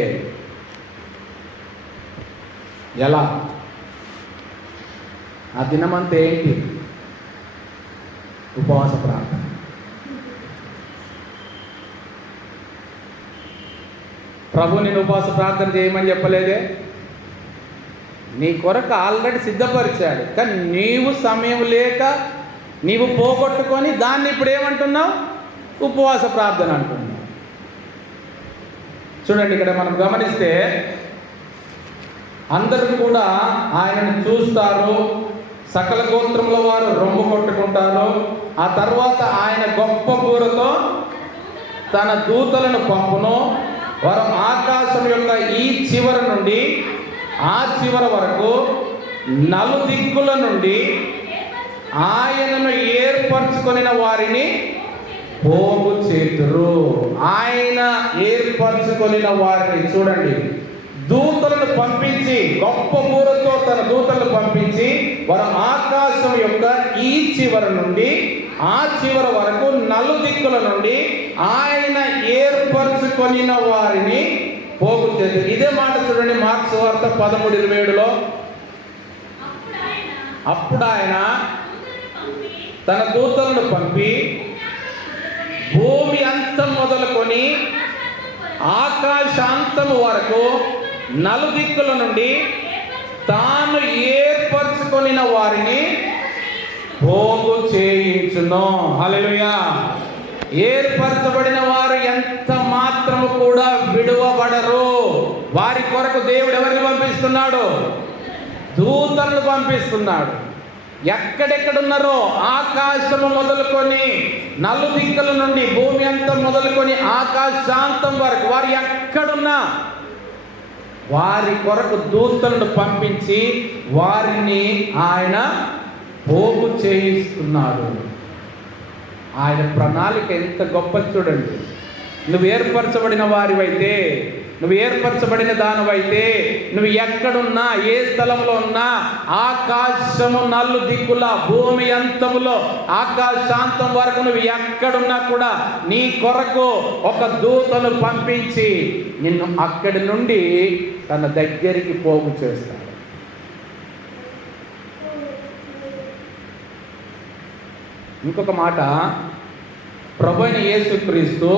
ఎలా? ఆ దినమంతా ఏంటి? ఉపవాస ప్రార్థన. ప్రభు నేను ఉపవాస ప్రార్థన చేయమని చెప్పలేదే, నీ కొరకు ఆల్రెడీ సిద్ధపరిచాడు. కానీ నీవు సమయం లేక నీవు పోగొట్టుకొని దాన్ని ఇప్పుడు ఏమంటున్నావు? ఉపవాస ప్రార్థన అంటున్నావు. చూడండి, ఇక్కడ మనం గమనిస్తే అందరూ కూడా ఆయనను చూస్తారు, సకల గోత్రముల వారు రొమ్ము కొట్టుకుంటారు. ఆ తర్వాత ఆయన గొప్ప బూరతో తన దూతలను పంపును. వారు ఆకాశం యొక్క ఈ చివర నుండి ఆ చివర వరకు నలుదిక్కుల నుండి ఆయనను ఏర్పరచుకొనిన వారిని పోగు చేతురు. ఆయన ఏర్పరచుకొనిన వారిని చూడండి, దూతలను పంపించి, గొప్ప బూరతో తన దూతలను పంపించి వారు ఆకాశం యొక్క ఈ చివర నుండి ఆ చివర వరకు నలుదిక్కుల నుండి ఆయన ఏర్పరచుకొనిన వారిని పోగు చేతురు. ఇదే మాట చూడండి, మార్క్స్ వార్త 13:27లో. అప్పుడు ఆయన తన దూతలను పంపి భూమి అంతం మొదలుకొని ఆకాశాంతము వరకు నలుదిక్కుల నుండి తాను ఏర్పరచుకొనిన వారిని పోగు చేయించును. హల్లెలూయా. ఏర్పరచబడిన వారు ఎంత మాత్రము కూడా విడువబడరు. వారి కొరకు దేవుడు ఎవరిని పంపిస్తున్నాడు? దూతలను పంపిస్తున్నాడు. ఎక్కడెక్కడున్నారో ఆకాశము మొదలుకొని నలుదిక్కుల నుండి భూమి అంతం మొదలుకొని ఆకాశాంతం వరకు వారు ఎక్కడున్నా వారి కొరకు దూతలను పంపించి వారిని ఆయన పోగు చేయిస్తున్నాడు. ఆయన ప్రణాళిక ఎంత గొప్ప చూడండి. నువ్వు ఏర్పరచబడిన వారివైతే నువ్వు ఏర్పరచబడిన దానివైతే నువ్వు ఎక్కడున్నా, ఏ స్థలంలో ఉన్నా, ఆకాశము నల్లు దిక్కుల, భూమి అంతములో, ఆకాశాంతం వరకు నువ్వు ఎక్కడున్నా కూడా నీ కొరకు ఒక దూతను పంపించి నిన్ను అక్కడి నుండి తన దగ్గరికి పోగు చేస్తాడు. ఇంకొక మాట, ప్రభువైన యేసుక్రీస్తు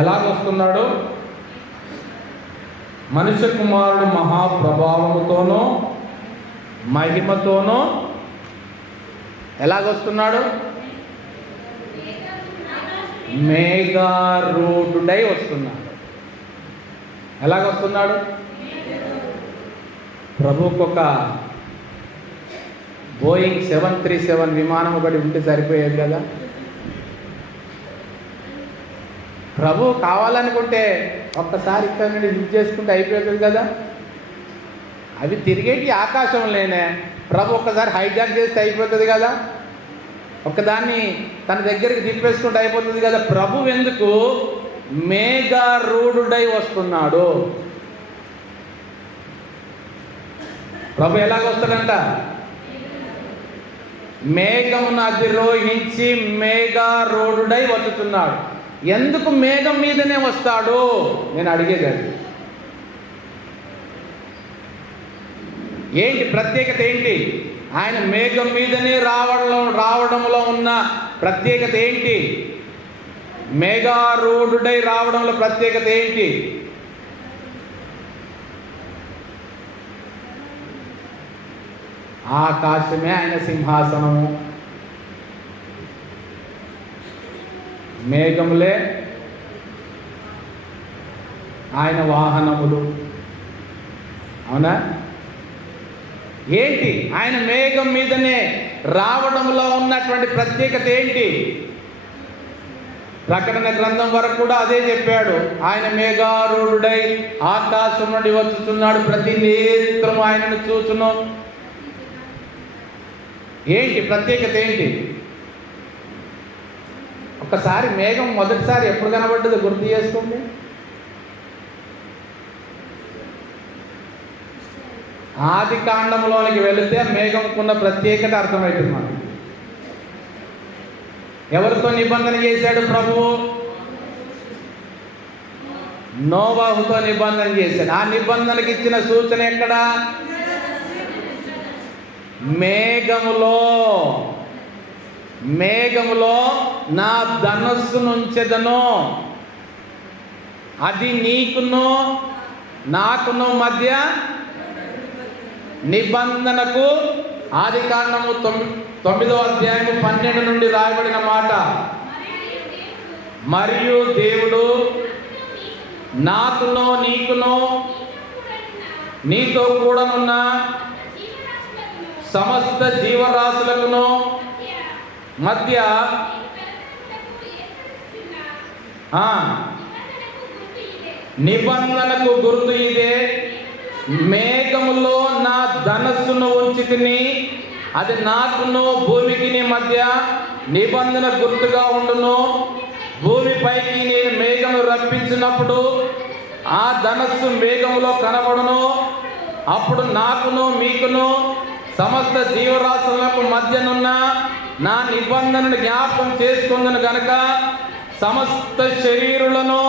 ఎలాగొస్తున్నాడు? మనుష్య కుమారుడు మహాప్రభావముతోనూ మహిమతోనూ ఎలాగొస్తున్నాడు? మేఘారూఢుడై వస్తున్నాడు. ఎలాగొస్తున్నాడు? ప్రభువుకు ఒక బోయింగ్ 737 విమానం ఒకటి ఉంటే సరిపోయేది కదా. ప్రభు కావాలనుకుంటే ఒక్కసారి ఇక్కడ నుండి యూజ్ చేసుకుంటే అయిపోతుంది కదా. అవి తిరిగేటి ఆకాశంలోనే, ప్రభు ఒక్కసారి హైజాక్ చేస్తే అయిపోతుంది కదా. ఒక్కదాన్ని తన దగ్గరికి తిప్పేసుకుంటే అయిపోతుంది కదా. ప్రభు ఎందుకు మేఘారూఢుడై వస్తున్నాడు? ప్రభు ఎలాగొస్తాడంట? మేఘమును అధిరోహించి మేఘారూఢుడై వచ్చుతున్నాడు. ఎందుకు మేఘం మీదనే వస్తాడు? నేను అడిగేది అది. ఏంటి ప్రత్యేకత? ఏంటి ఆయన మేఘం మీదనే రావడంలో ఉన్న ప్రత్యేకత ఏంటి? మేఘారూఢుడై రావడంలో ప్రత్యేకత ఏంటి? ఆకాశమే ఆయన సింహాసనము, మేఘములే ఆయన వాహనములు. అవునా? ఏంటి ఆయన మేఘం మీదనే రావడంలో ఉన్నటువంటి ప్రత్యేకత ఏంటి? ప్రకటన గ్రంథం వరకు కూడా అదే చెప్పాడు. ఆయన మేఘారూఢుడై ఆకాశం నుండి వచ్చుచున్నాడు, ప్రతి నేత్రం ఆయనను చూచును. ఏంటి ప్రత్యేకత? ఏంటి? ఒక్కసారి మేఘం మొదటిసారి ఎప్పుడు కనబడ్డదో గుర్తు చేసుకోండి. ఆది కాండంలోనికి వెళితే మేఘంకున్న ప్రత్యేకత అర్థమవుతుంది మనకి. ఎవరితో నిబంధన చేశాడు ప్రభువు? నోవాహుతో నిబంధన చేశాడు. ఆ నిబంధనకి ఇచ్చిన సూచన ఎక్కడ? మేఘములో నా ధనస్సును ఉంచెదను, అది నీకును నాకును మధ్య నిబంధనకు. ఆది కాండము 9వ అధ్యాయము 12 నుండి రాయబడిన మాట. మరియు దేవుడు నాకును నీకును నీతో కూడానున్న సమస్త జీవరాశులకును మధ్య నిబంధనకు గుర్తు ఇదే. మేఘములో నా ధనస్సును ఉంచితిని, అది నాకును భూమికి మధ్య నిబంధన గుర్తుగా ఉండును. భూమిపైకి నేను మేఘము రప్పించినప్పుడు ఆ ధనస్సు మేఘములో కనబడును. అప్పుడు నాకును మీకును సమస్త జీవరాశులకు మధ్యనున్న నా నిబంధనను జ్ఞాపకం చేసుకుందును గనక సమస్త శరీరులను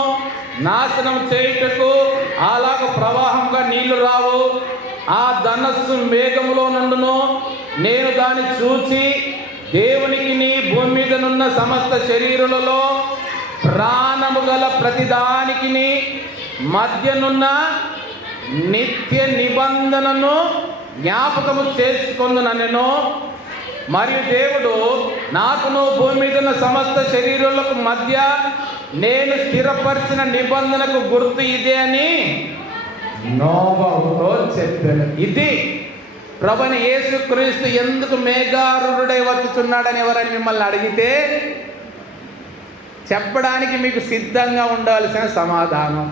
నాశనం చేయుటకు అలాగ ప్రవాహంగా నీళ్లు రావు. ఆ ధనస్సు మేఘములో నుండును. నేను దాన్ని చూచి దేవునికి నీ భూమి మీదనున్న సమస్త శరీరులలో ప్రాణము గల ప్రతిదానికి మధ్యనున్న నిత్య నిబంధనను జ్ఞాపకము చేసుకొందునెను. మరియు దేవుడు నాకును భూమి మీద ఉన్న సమస్త శరీరులకు మధ్య నేను స్థిరపరిచిన నిబంధనకు గుర్తు ఇదే అని నోవహుతో చెప్పాను. ఇది ప్రభువైన యేసుక్రీస్తు ఎందుకు మేఘారూఢుడై వచ్చుచున్నాడని ఎవరని మిమ్మల్ని అడిగితే చెప్పడానికి మీకు సిద్ధంగా ఉండాల్సిన సమాధానం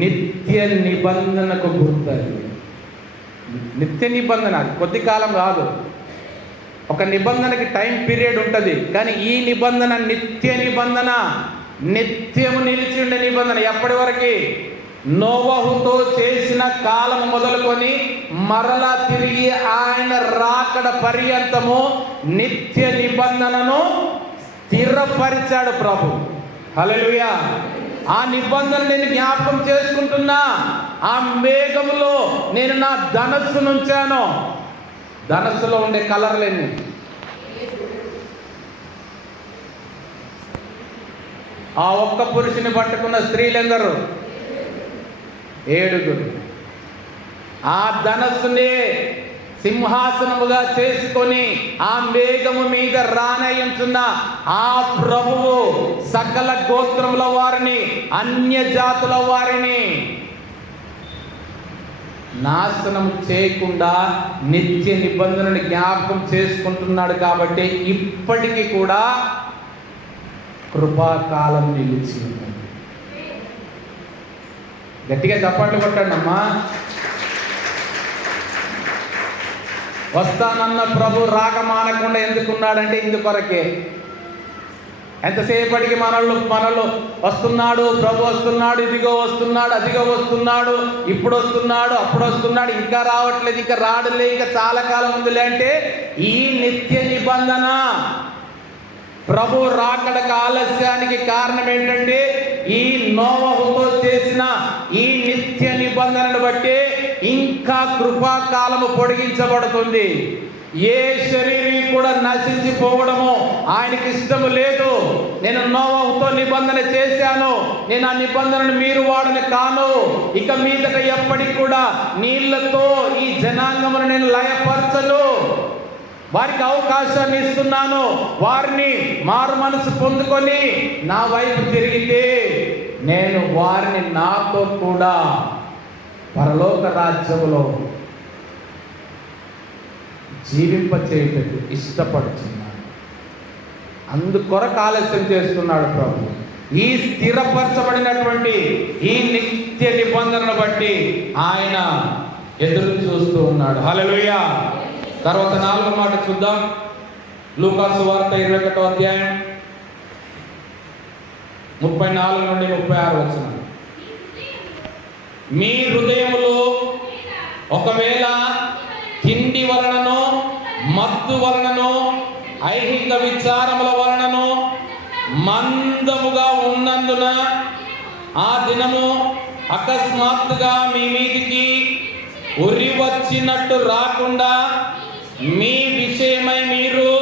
నిత్య నిబంధనకు గుర్తు. అది నిత్య నిబంధన, అది కొద్ది కాలం కాదు. ఒక నిబంధనకి టైం పీరియడ్ ఉంటుంది, కానీ ఈ నిబంధన నిత్య నిబంధన. నిత్యము నిలిచి ఉండే నిబంధన. ఎప్పటి వరకు? నోవహుతో చేసిన కాలం మొదలుకొని మరలా తిరిగి ఆయన రాకడ పర్యంతము నిత్య నిబంధనను స్థిరపరిచాడు ప్రభు. హల్లెలూయా. ఆ నిబంధన నేను జ్ఞాపకం చేసుకుంటున్నా. ఆ మేఘములో నేను నా ధనస్సును ఉంచాను. ధనస్సులో ఉండే కలర్లన్నీ ఆ ఒక్క పురుషుని పట్టుకున్న స్త్రీలెందరూ? 7. ఆ ధనస్సునే సింహాసనముగా చేసుకొని ఆ మేఘము మీద రానయించున్న ఆ ప్రభువు సకల గోత్రముల వారిని, అన్య జాతుల వారిని నాశనం చేయకుండా నిత్య నిబంధనను జ్ఞాపకం చేసుకుంటున్నాడు. కాబట్టి ఇప్పటికీ కూడా కృపాకాలం నిలిచి ఉన్నది. గట్టిగా చప్పట్లు కొట్టండి అమ్మా. వస్తానన్న ప్రభు రాక మానకుండా ఎందుకున్నాడంటే ఇందుకొరకే. ఎంతసేపటికి మనలు వస్తున్నాడు, ప్రభు వస్తున్నాడు, ఇదిగో వస్తున్నాడు, అదిగో వస్తున్నాడు, ఇప్పుడు వస్తున్నాడు, అప్పుడు వస్తున్నాడు, ఇంకా రావట్లేదు, ఇంకా రాడులే, ఇంకా చాలా కాలం ఉందిలే అంటే ఈ నిత్య నిబంధన ప్రభు రాకడకు ఆలస్యానికి కారణం ఏంటంటే ఈ నోవహుతో చేసిన ఈ నిత్య నిబంధనను బట్టి ఇంకా కృపాకాలము పొడిగించబడుతుంది. ఏ శరీరం కూడా నశించిపోవడము ఆయనకి ఇష్టము లేదు. నేను నోవహుతో నిబంధన చేశాను, నేను ఆ నిబంధనను మీరు వాడని కాను. ఇక మీదట ఎప్పటికి కూడా నీళ్లతో ఈ జనాంగమును నేను లయపరచను. వారికి అవకాశాన్ని ఇస్తున్నాను. వారిని మారు మనసు పొందుకొని నా వైపు తిరిగితే నేను వారిని నాతో కూడా పరలోక రాజ్యములో జీవింపచేయుటకు ఇష్టపడుతున్నాడు. అందుకొరకు ఆలస్యం చేస్తున్నాడు ప్రభు. ఈ స్థిరపరచబడినటువంటి ఈ నిత్య నిబంధనను బట్టి ఆయన ఎదురు చూస్తూ ఉన్నాడు. హల్లెలూయా. తర్వాత 4వ మాట చూద్దాం. లూకాసు వార్త 21వ అధ్యాయం 34 నుండి 36 వచనం. మీ హృదయములో ఒకవేళ తిండి వలననో, మత్తు వలననో, ఐహిక విచారముల వలననో మందముగా ఉన్నందున ఆ దినము అకస్మాత్తుగా మీ మీదికి ఉరి వచ్చినట్టు రాకుండా మీ విషయమై మీరు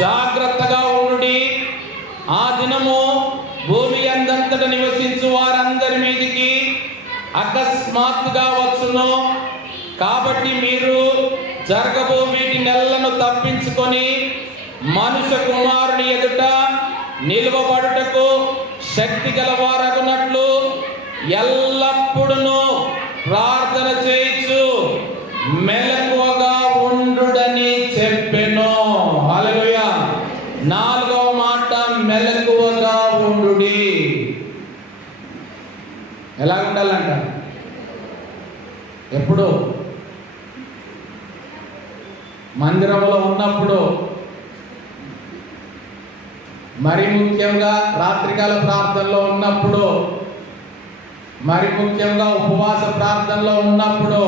జాగ్రత్తగా ఉండి, ఆ దినము భూమి అందంతట నివసించు వారందరి మీదికి అకస్మాత్తుగా వచ్చును. కాబట్టి మీరు జరగబో వీటి నెలలను తప్పించుకొని మనుష్య కుమారుని ఎదుట నిలువబడుటకు శక్తి గలవారగునట్లు ఎల్లప్పుడూ ప్రార్థన చేయించు మెలకువగా ఉండుడని చెప్పెను. హల్లెలూయా. 4వ మాట మెలకువగా ఉండుడి. ఎలా ఉండాలంట? ఎప్పుడు? మందిరంలో ఉన్నప్పుడు, మరి ముఖ్యంగా రాత్రికాల ప్రార్థనలో ఉన్నప్పుడు, మరి ముఖ్యంగా ఉపవాస ప్రార్థనలో ఉన్నప్పుడు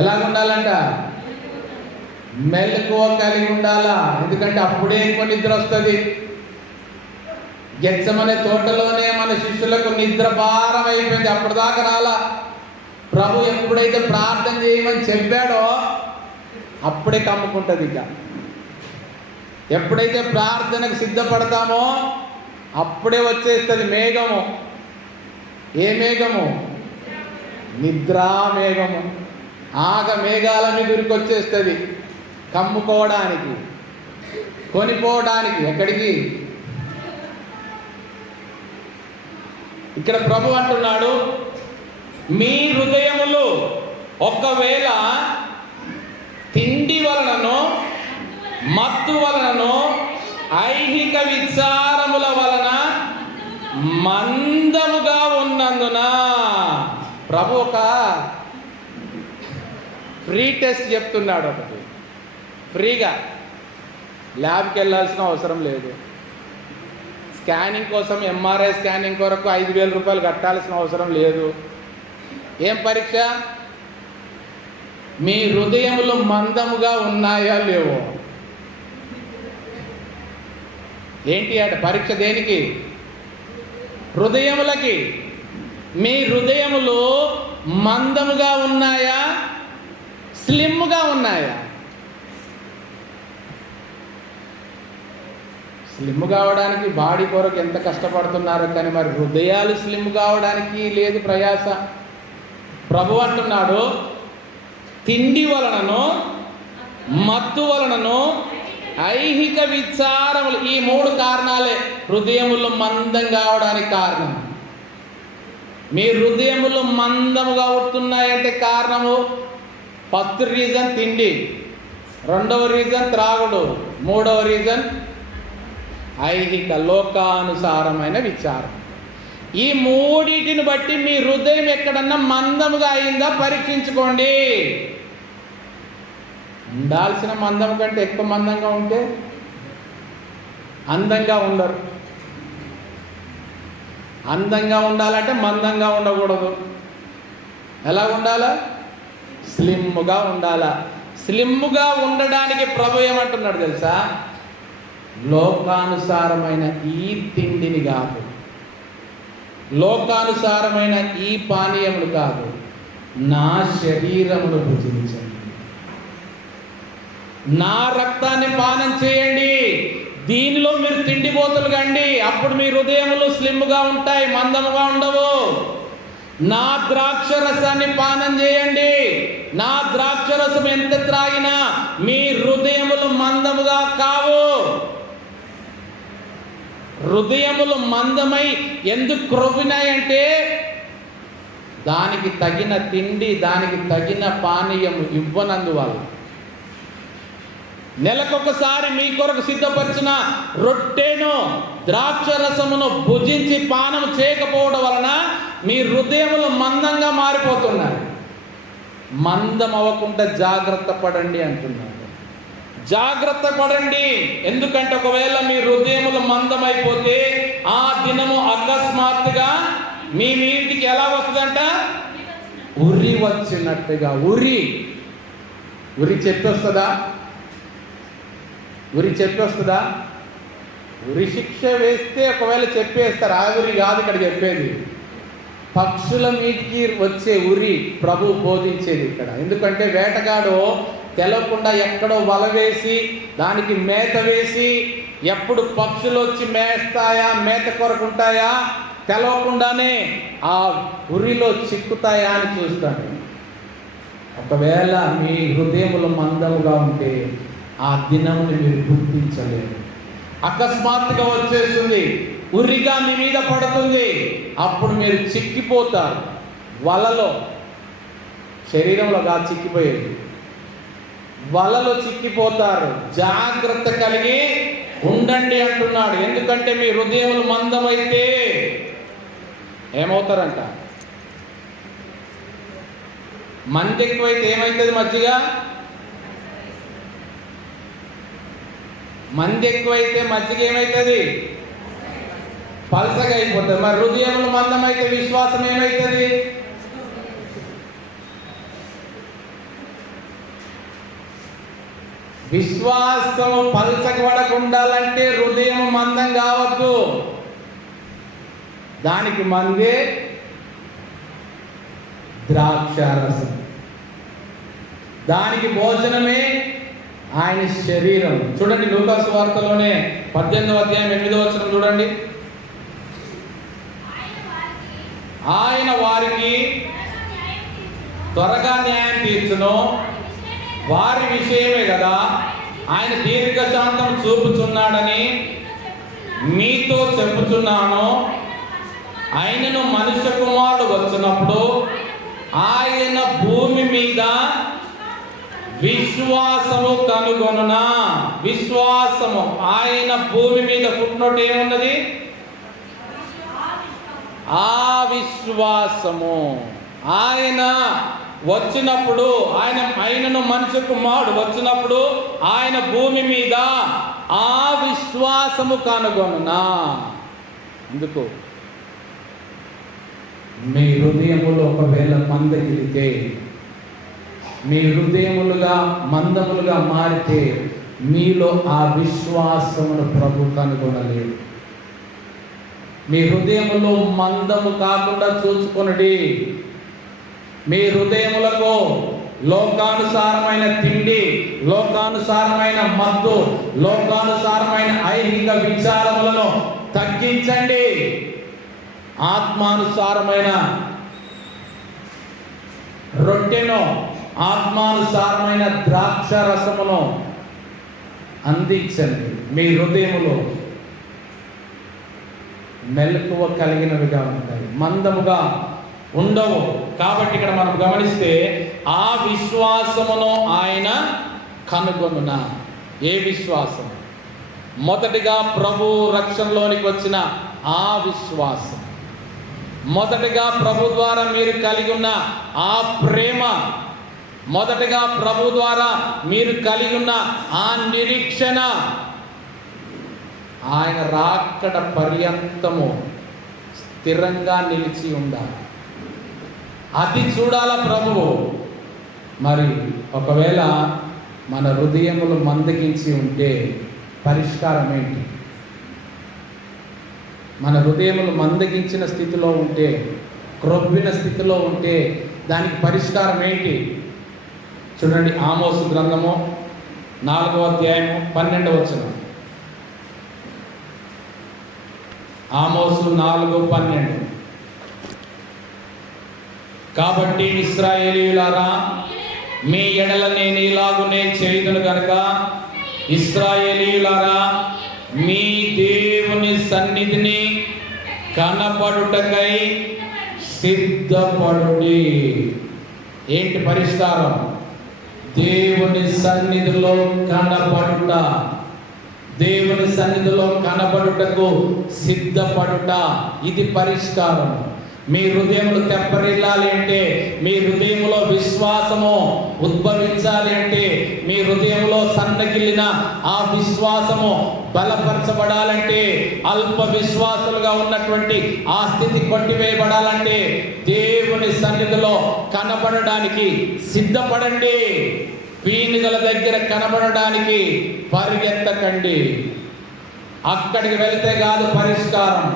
ఎలాగుండాలంట? మెలకువ కలిగి ఉండాలా. ఎందుకంటే అప్పుడే ఎక్కువ నిద్ర వస్తుంది. గెత్సెమనే తోటలోనే మన శిష్యులకు నిద్ర భారం అయిపోయింది. అప్పటిదాకా రాలా. ప్రభు ఎప్పుడైతే ప్రార్థన చేయమని చెప్పాడో అప్పుడే కమ్ముకుంటుంది. ఇక ఎప్పుడైతే ప్రార్థనకు సిద్ధపడతామో అప్పుడే వచ్చేస్తుంది మేఘము. ఏ మేఘము? నిద్రా మేఘము. ఆగ మేఘాల మీద ఉరికొచ్చేస్తుంది కమ్ముకోవడానికి, కొనిపోవడానికి. ఎక్కడికి? ఇక్కడ ప్రభు అంటున్నాడు, మీ హృదయములు ఒకవేళ తిండి వలననో, మత్తు వలననో, ఐహిక విచారముల వలన మందముగా ఉన్నందున. ప్రభు ఒక ఫ్రీ టెస్ట్ చెప్తున్నాడు. ఒకటి ఫ్రీగా, ల్యాబ్కి వెళ్ళాల్సిన అవసరం లేదు, స్కానింగ్ కోసం ఎంఆర్ఐ స్కానింగ్ కొరకు 5,000 రూపాయలు కట్టాల్సిన అవసరం లేదు. ఏం పరీక్ష? మీ హృదయములు మందముగా ఉన్నాయా లేవో. ఏంటి అట పరీక్ష? దేనికి? హృదయములకి. మీ హృదయములు మందముగా ఉన్నాయా, స్లిమ్గా ఉన్నాయా? స్లిమ్ కావడానికి బాడీ కొరకు ఎంత కష్టపడుతున్నారు, కానీ మరి హృదయాలు స్లిమ్ కావడానికి లేదు ప్రయాస. ప్రభు అంటున్నాడు, తిండి వలనను, మత్తు వలనను, ఐహిక విచారములు, ఈ 3 కారణాలే హృదయములు మందం కావడానికి కారణం. మీ హృదయములు మందముగా అవుతున్నాయంటే కారణము, ఫస్ట్ రీజన్ తిండి, 2వ రీజన్ త్రాగుడు, 3వ రీజన్ ఐహిక లోకానుసారమైన విచారం. ఈ 3టిని బట్టి మీ హృదయం ఎక్కడన్నా మందముగా అయిందా పరీక్షించుకోండి. ఉండాల్సిన మందం కంటే ఎక్కువ మందంగా ఉంటే అందంగా ఉండరు. అందంగా ఉండాలంటే మందంగా ఉండకూడదు. ఎలా ఉండాలా? స్లిమ్గా ఉండాలా. స్లిమ్గా ఉండడానికి ప్రభు ఏమంటున్నాడు తెలుసా? లోకానుసారమైన ఈ తిండిని కాదు, లోకానుసారమైన ఈ పానీయములు కాదు, నా శరీరమును భుజించండి, నా రక్తాన్ని పానం చేయండి. దీనిలో మీరు తిండిపోతులు కండి. అప్పుడు మీ హృదయములు స్లిమ్గా ఉంటాయి, మందముగా ఉండవు. నా ద్రాక్ష రసాన్ని పానం చేయండి. నా ద్రాక్ష రసం ఎంత త్రాగినా మీ హృదయములు మందముగా కావు. హృదయములు మందమై ఎందుకు క్రొవ్వినాయంటే దానికి తగిన తిండి, దానికి తగిన పానీయము ఇవ్వనందువల్ల. నెలకొకసారి మీ కొరకు సిద్ధపరిచిన రొట్టెను, ద్రాక్ష రసమును భుజించి పానం చేయకపోవడం వలన మీ హృదయములు మందంగా మారిపోతున్నాయి. మందం అవ్వకుండా జాగ్రత్త పడండి అంటున్నాడు. జాగ్రత్త పడండి. ఎందుకంటే ఒకవేళ మీ హృదయములు మందమైపోతే ఆ దినము అకస్మాత్తుగా మీ మీదికి ఎలా వస్తుందంట? ఉరి వచ్చినట్టుగా. ఉరి చెప్పొస్తుందా? ఉరి చెప్పొస్తుందా? ఉరి శిక్ష వేస్తే ఒకవేళ చెప్పేస్తారు. ఆ ఉరి కాదు ఇక్కడ చెప్పేది. పక్షుల మీదికి వచ్చే ఉరి ప్రభు బోధించేది ఇక్కడ. ఎందుకంటే వేటగాడు తెలవకుండా ఎక్కడో వల వేసి దానికి మేత వేసి, ఎప్పుడు పక్షులు వచ్చి మేస్తాయా, మేత కొరకుంటాయా తెలవకుండానే ఆ ఉరిలో చిక్కుతాయా అని చూస్తాడు. ఒకవేళ మీ హృదయములు మందముగా ఉంటే ఆ దినముని మీరు గుర్తించలేరు. అకస్మాత్తుగా వచ్చేస్తుంది, ఉరిగా మీ మీద పడుతుంది. అప్పుడు మీరు చిక్కిపోతారు వలలో. శరీరంలో కాదు చిక్కిపోయేది, వలలో చిక్కిపోతారు. జాగ్రత్త కలిగి ఉండండి అంటున్నాడు. ఎందుకంటే మీ హృదయములు మందమైతే ఏమవుతారంట? మంది ఎక్కువైతే ఏమవుతుంది? మజ్జిగ. మంది ఎక్కువైతే మజ్జిగ ఏమవుతుంది? పల్సగా అయిపోతుంది. మరి హృదయములు మందమైతే విశ్వాసం ఏమవుతుంది? విశ్వాసము పల్సకు పడకుండాలంటే హృదయం మందం కావద్దు. దానికి మందే ద్రాక్షారసం, దానికి భోజనమే ఆయన శరీరం. చూడండి లూకా సువార్తలోనే 18వ అధ్యాయం 8వ వచనం చూడండి. ఆయన వారికి త్వరగా న్యాయం తీర్చును, వారి విషయమే కదా ఆయన దీర్ఘశాంతం చూపుచున్నాడని మీతో చెప్పుచున్నాను. ఆయనను మనుష్య కుమారుడు వచ్చినప్పుడు ఆయన భూమి మీద విశ్వాసము కనుగొనునా. విశ్వాసము, ఆయన భూమి మీద పుట్టినట్టు ఏమున్నది? ఆ విశ్వాసము. ఆయన వచ్చినప్పుడు, ఆయనను మనుష్య కుమారుడు వచ్చినప్పుడు ఆయన భూమి మీద ఆ విశ్వాసము కనుగొనునా. అందుకు మీ హృదయములు ఒకవేళ మందగిలితే, మీ హృదయములుగా మందములుగా మారితే మీలో ఆ విశ్వాసమును ప్రభు కనుగొనలేడు. మీ హృదయములో మందము కాకుండా చూసుకొనుడి. మీ హృదయములకు లోకానుసారమైన తిండి, లోకానుసారమైన మత్తు, లోకానుసారమైన ఐహిక విచారములను తగ్గించండి. ఆత్మానుసారమైన రొట్టెను, ఆత్మానుసారమైన ద్రాక్ష రసమును అందించండి. మీ హృదయములో మెలకువ కలిగినవిగా ఉంటాయి, మందముగా ఉండవు. కాబట్టి ఇక్కడ మనం గమనిస్తే ఆ విశ్వాసమును ఆయన కనుగొనున. ఏ విశ్వాసం? మొదటిగా ప్రభు రక్షణలోనికి వచ్చిన ఆ విశ్వాసం, మొదటిగా ప్రభు ద్వారా మీరు కలిగి ఉన్న ఆ ప్రేమ, మొదటగా ప్రభు ద్వారా మీరు కలిగి ఉన్న ఆ నిరీక్షణ, ఆయన రాకడ పర్యంతము స్థిరంగా నిలిచి ఉండాలి. అది చూడాల ప్రభువు. మరి ఒకవేళ మన హృదయములు మందగించి ఉంటే పరిష్కారం ఏంటి? మన హృదయములు మందగించిన స్థితిలో ఉంటే, క్రొవ్విన స్థితిలో ఉంటే దానికి పరిష్కారం ఏంటి? చూడండి, ఆమోసు గ్రంథము 4వ అధ్యాయము 12వ వచనం. ఆమోసు 4:12. కాబట్టి ఇశ్రాయేలీయులారా, మీ ఎడల నేను ఇలాగునే చేయుదును గనుక ఇశ్రాయేలీయులారా, మీ దేవుని సన్నిధిని కనపడుటకై సిద్ధపడుడి. ఏంటి పరిష్కారం? దేవుని సన్నిధిలో కనపడుట, దేవుని సన్నిధిలో కనబడుటకు సిద్ధపడుట, ఇది పరిష్కారం. మీ హృదయములు తెప్పరిల్లాలి అంటే, మీ హృదయంలో విశ్వాసము ఉద్భవించాలి అంటే, మీ హృదయంలో సన్నగిల్లిన ఆ విశ్వాసము బలపరచబడాలంటే, అల్ప విశ్వాసులుగా ఉన్నటువంటి ఆ స్థితి కొట్టివేయబడాలంటే దేవుని సన్నిధిలో కనబడడానికి సిద్ధపడండి. పీనుగల దగ్గర కనబడడానికి పరిగెత్తకండి. అక్కడికి వెళితే కాదు పరిష్కారం.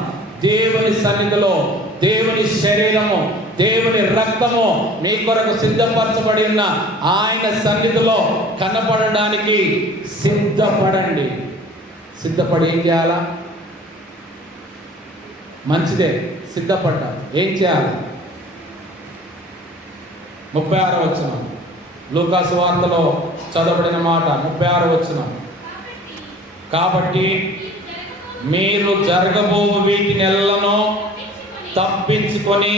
దేవుని సన్నిధిలో దేవుని శరీరము, దేవుని రక్తము మీ కొరకు సిద్ధపరచబడి ఉన్న ఆయన సన్నిధిలో కనపడడానికి సిద్ధపడండి. సిద్ధపడి ఏం చేయాలా? మంచిదే, సిద్ధపడ్డా. ఏం చేయాలి? 36వ వచనం, లూకాసు వార్తలో చదవబడిన మాట, 36వ వచనం. కాబట్టి మీరు జరగబోవు వీటినెల్లను తప్పించుకొని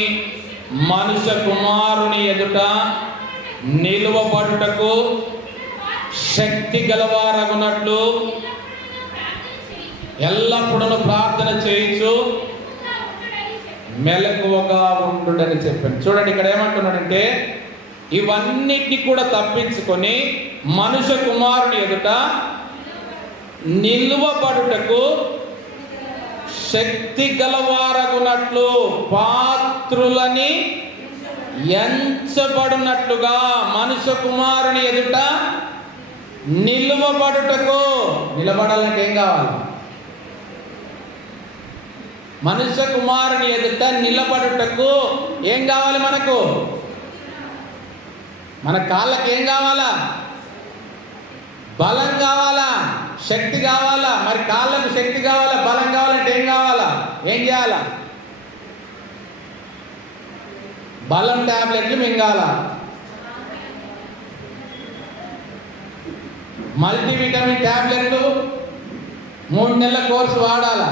మనుష్య కుమారుని ఎదుట నిలువబడుటకు శక్తి గలవారగునట్లు ఎల్లప్పుడూ ప్రార్థన చేయించు మెలకువగా ఉండుడని చెప్పాను. చూడండి, ఇక్కడ ఏమంటున్నాడంటే, ఇవన్నిటిని కూడా తప్పించుకొని మనుష్య కుమారుని ఎదుట నిలువబడుటకు శక్తి గలవారగునట్లు, పాత్రులని ఎంచబడినట్లుగా మనుష్య కుమారుని ఎదుట నిలువబడుటకు. నిలబడాలంటే ఏం కావాలి? మనుష్య కుమారుని ఎదుట నిలబడుటకు ఏం కావాలి? మనకు మన కాళ్ళకి ఏం కావాలా? బలం కావాలా? శక్తి కావాలా? మరి కాళ్ళకు శక్తి కావాలా, బలం కావాలంటే ఏం కావాలా? ఏం చేయాలా? బలం టాబ్లెట్లు మింగాలా, మల్టీవిటమిన్ టాబ్లెట్లు 3 నెలల కోర్సు వాడాలా.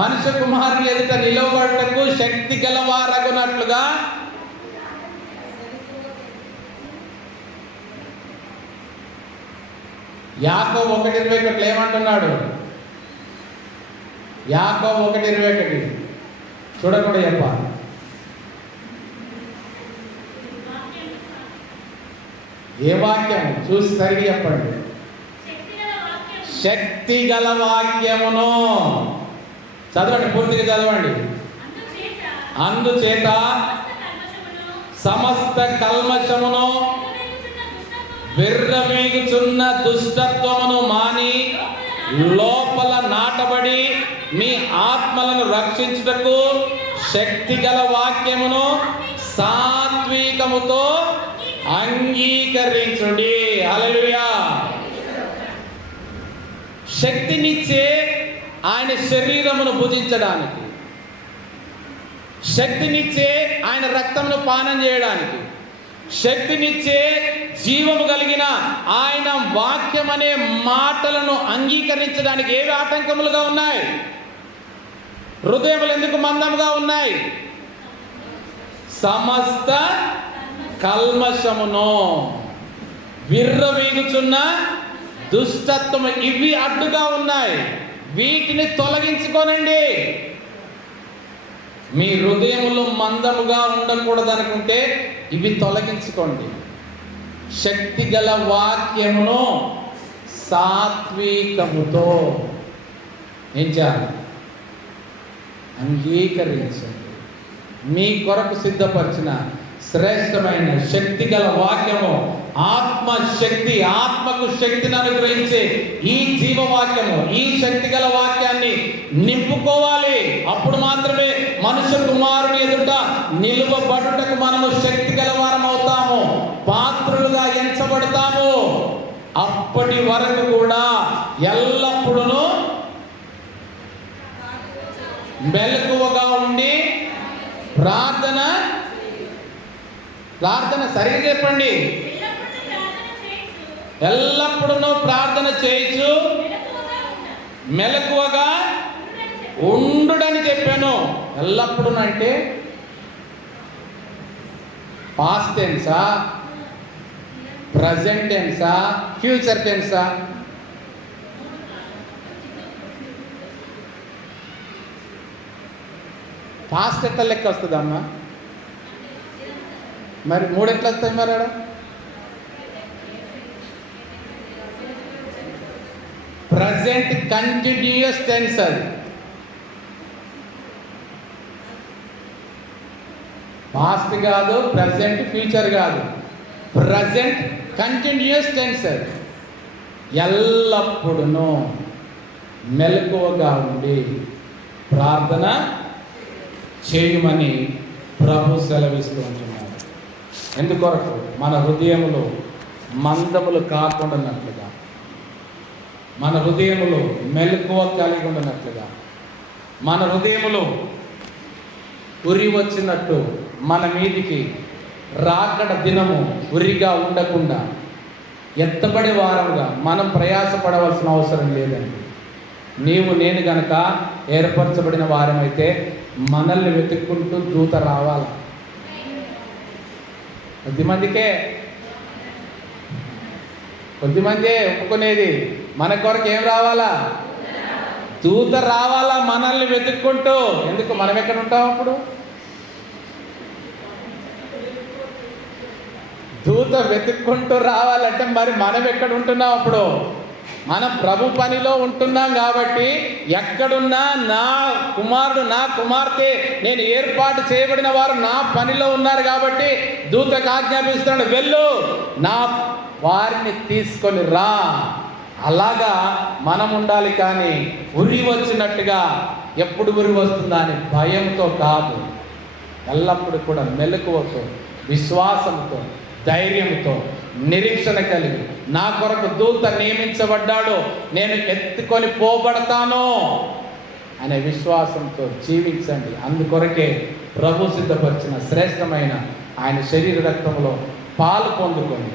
మనుష్య కుమారుని ఎదుట నిలవబడుటకు శక్తి గలవారగునట్లుగా యాకోబు 1:21 ఏమంటున్నాడు? యాకోబు 1:21 చూడకుండా చెప్పాలి. ఏ వాక్యం? చూసి సరిగ్గా చెప్పండి. శక్తి గల వాక్యమును. చదవండి, పూర్తిగా చదవండి. అందుచేత సమస్త కల్మషమును విర్రవీగుచున్న దుష్టత్వమును మాని లోపల నాటబడి మీ ఆత్మలను రక్షించుటకు శక్తిగల వాక్యమును సాత్వికముతో అంగీకరించుడి. హల్లెలూయా. శక్తినిచ్చే ఆయన శరీరమును భుజించడానికి, శక్తినిచ్చే ఆయన రక్తమును పానం చేయడానికి, శక్తినిచ్చే జీవము కలిగిన ఆయన వాక్యం అనే మాటలను అంగీకరించడానికి ఏవి ఆటంకములుగా ఉన్నాయి? హృదయములు ఎందుకు మందంగా ఉన్నాయి? సమస్త కల్మషమును విర్రవీగుచున్న దుష్టత్వము, ఇవి అడ్డుగా ఉన్నాయి. వీటిని తొలగించుకోనండి. మీ హృదయములు మందముగా ఉండకూడదనుకుంటే ఇవి తొలగించుకోండి. శక్తి గల వాక్యమును సాత్వికముతో ఏం చేయాలి? అంగీకరించండి. మీ కొరకు సిద్ధపరిచిన శ్రేష్టమైన శక్తి గల వాక్యము, ఆత్మశక్తి, ఆత్మకు శక్తిని అనుగ్రహించే ఈ జీవవాక్యము, ఈ శక్తి గల వాక్యాన్ని నింపుకోవాలి. అప్పుడు మాత్రమే మనుష్య కుమారుని ఎదుట నిలువబడుటకు మనము శక్తి గల వారం అవుతాము, పాత్రులుగా ఎంచబడతాము. అప్పటి వరకు కూడా ఎల్లప్పుడూ మెలకువగా ఉండి ప్రార్థన సరిగ్గా చెప్పండి. ఎల్లప్పుడూ ప్రార్థన చేయొచ్చు, మెలకువగా ఉండుడని చెప్పాను. ఎల్లప్పుడూ అంటే పాస్ట్ టెన్సా, ప్రజెంట్ టెన్సా, ఫ్యూచర్ టెన్సా? పాస్ట్ ఎట్లా లెక్క వస్తుందమ్మా? మరి మూడు ఎట్లా వస్తాయి? మరి ప్రజెంట్ కంటిన్యూస్ టెన్స్, అది పాస్ట్ కాదు, ప్రజెంట్ ఫ్యూచర్ కాదు, ప్రజెంట్ కంటిన్యూస్ టెన్స్. అది ఎల్లప్పుడూ మెలకువగా ఉండి ప్రార్థన చేయమని ప్రభు సెలవిస్తూ ఉంటున్నారు. ఎందుకొరకు? మన హృదయములు మందములు కాకుండా ఉన్నట్లుగా, మన హృదయములు మెలకువ కలిగి ఉన్నట్లుగా, మన హృదయములు ఉరి వచ్చినట్టు మన మీదికి రాకడ దినము ఉరిగా ఉండకుండా ఎత్తబడే వారముగా మనం ప్రయాసపడవలసిన అవసరం లేదండి. నీవు నేను గనక ఏర్పరచబడిన వారమైతే మనల్ని వెతుక్కుంటూ దూత రావాలి. కొద్దిమందే ఒప్పుకునేది. మన కొరకు ఏం రావాలా? దూత రావాలా మనల్ని వెతుక్కుంటూ. ఎందుకు? మనం ఎక్కడ ఉంటాం అప్పుడు? దూత వెతుక్కుంటూ రావాలంటే మరి మనం ఎక్కడ ఉంటున్నాం అప్పుడు? మనం ప్రభు పనిలో ఉంటున్నాం కాబట్టి ఎక్కడున్నా నా కుమారుడు, నా కుమార్తె, నేను ఏర్పాటు చేయబడిన వారు నా పనిలో ఉన్నారు కాబట్టి దూతకు ఆజ్ఞాపిస్తున్నాడు, వెళ్ళు నా వారిని తీసుకొని రా. అలాగా మనం ఉండాలి. కానీ ఉరి వచ్చినట్టుగా ఎప్పుడు ఉరి వస్తుందా అని భయంతో కాదు, ఎల్లప్పుడూ కూడా మెలకువతో, విశ్వాసంతో, ధైర్యంతో, నిరీక్షణ కలిగి నా కొరకు దూత నియమించబడ్డాడు, నేను ఎత్తుకొని పోబడతాను అనే విశ్వాసంతో జీవించండి. అందుకొరకే ప్రభు సిద్ధపరిచిన శ్రేష్టమైన ఆయన శరీర రక్తంలో పాలు పొందుకొని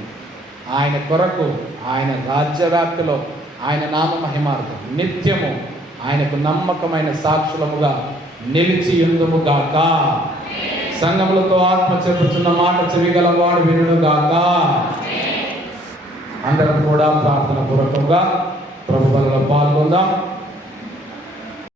ఆయన కొరకు, ఆయన రాజ్యవ్యాప్తిలో ఆయన నామ మహిమార్థం నిత్యము ఆయనకు నమ్మకమైన సాక్షులముగా నిలిచి ఉందుముగాక. సంఘములతో ఆత్మ చెప్పుచున్న మాట చెవిగలవాడు వినుగాక. అందరం కూడా ప్రార్థన పూర్వకంగా ప్రభు బలలో పాల్గొందాం.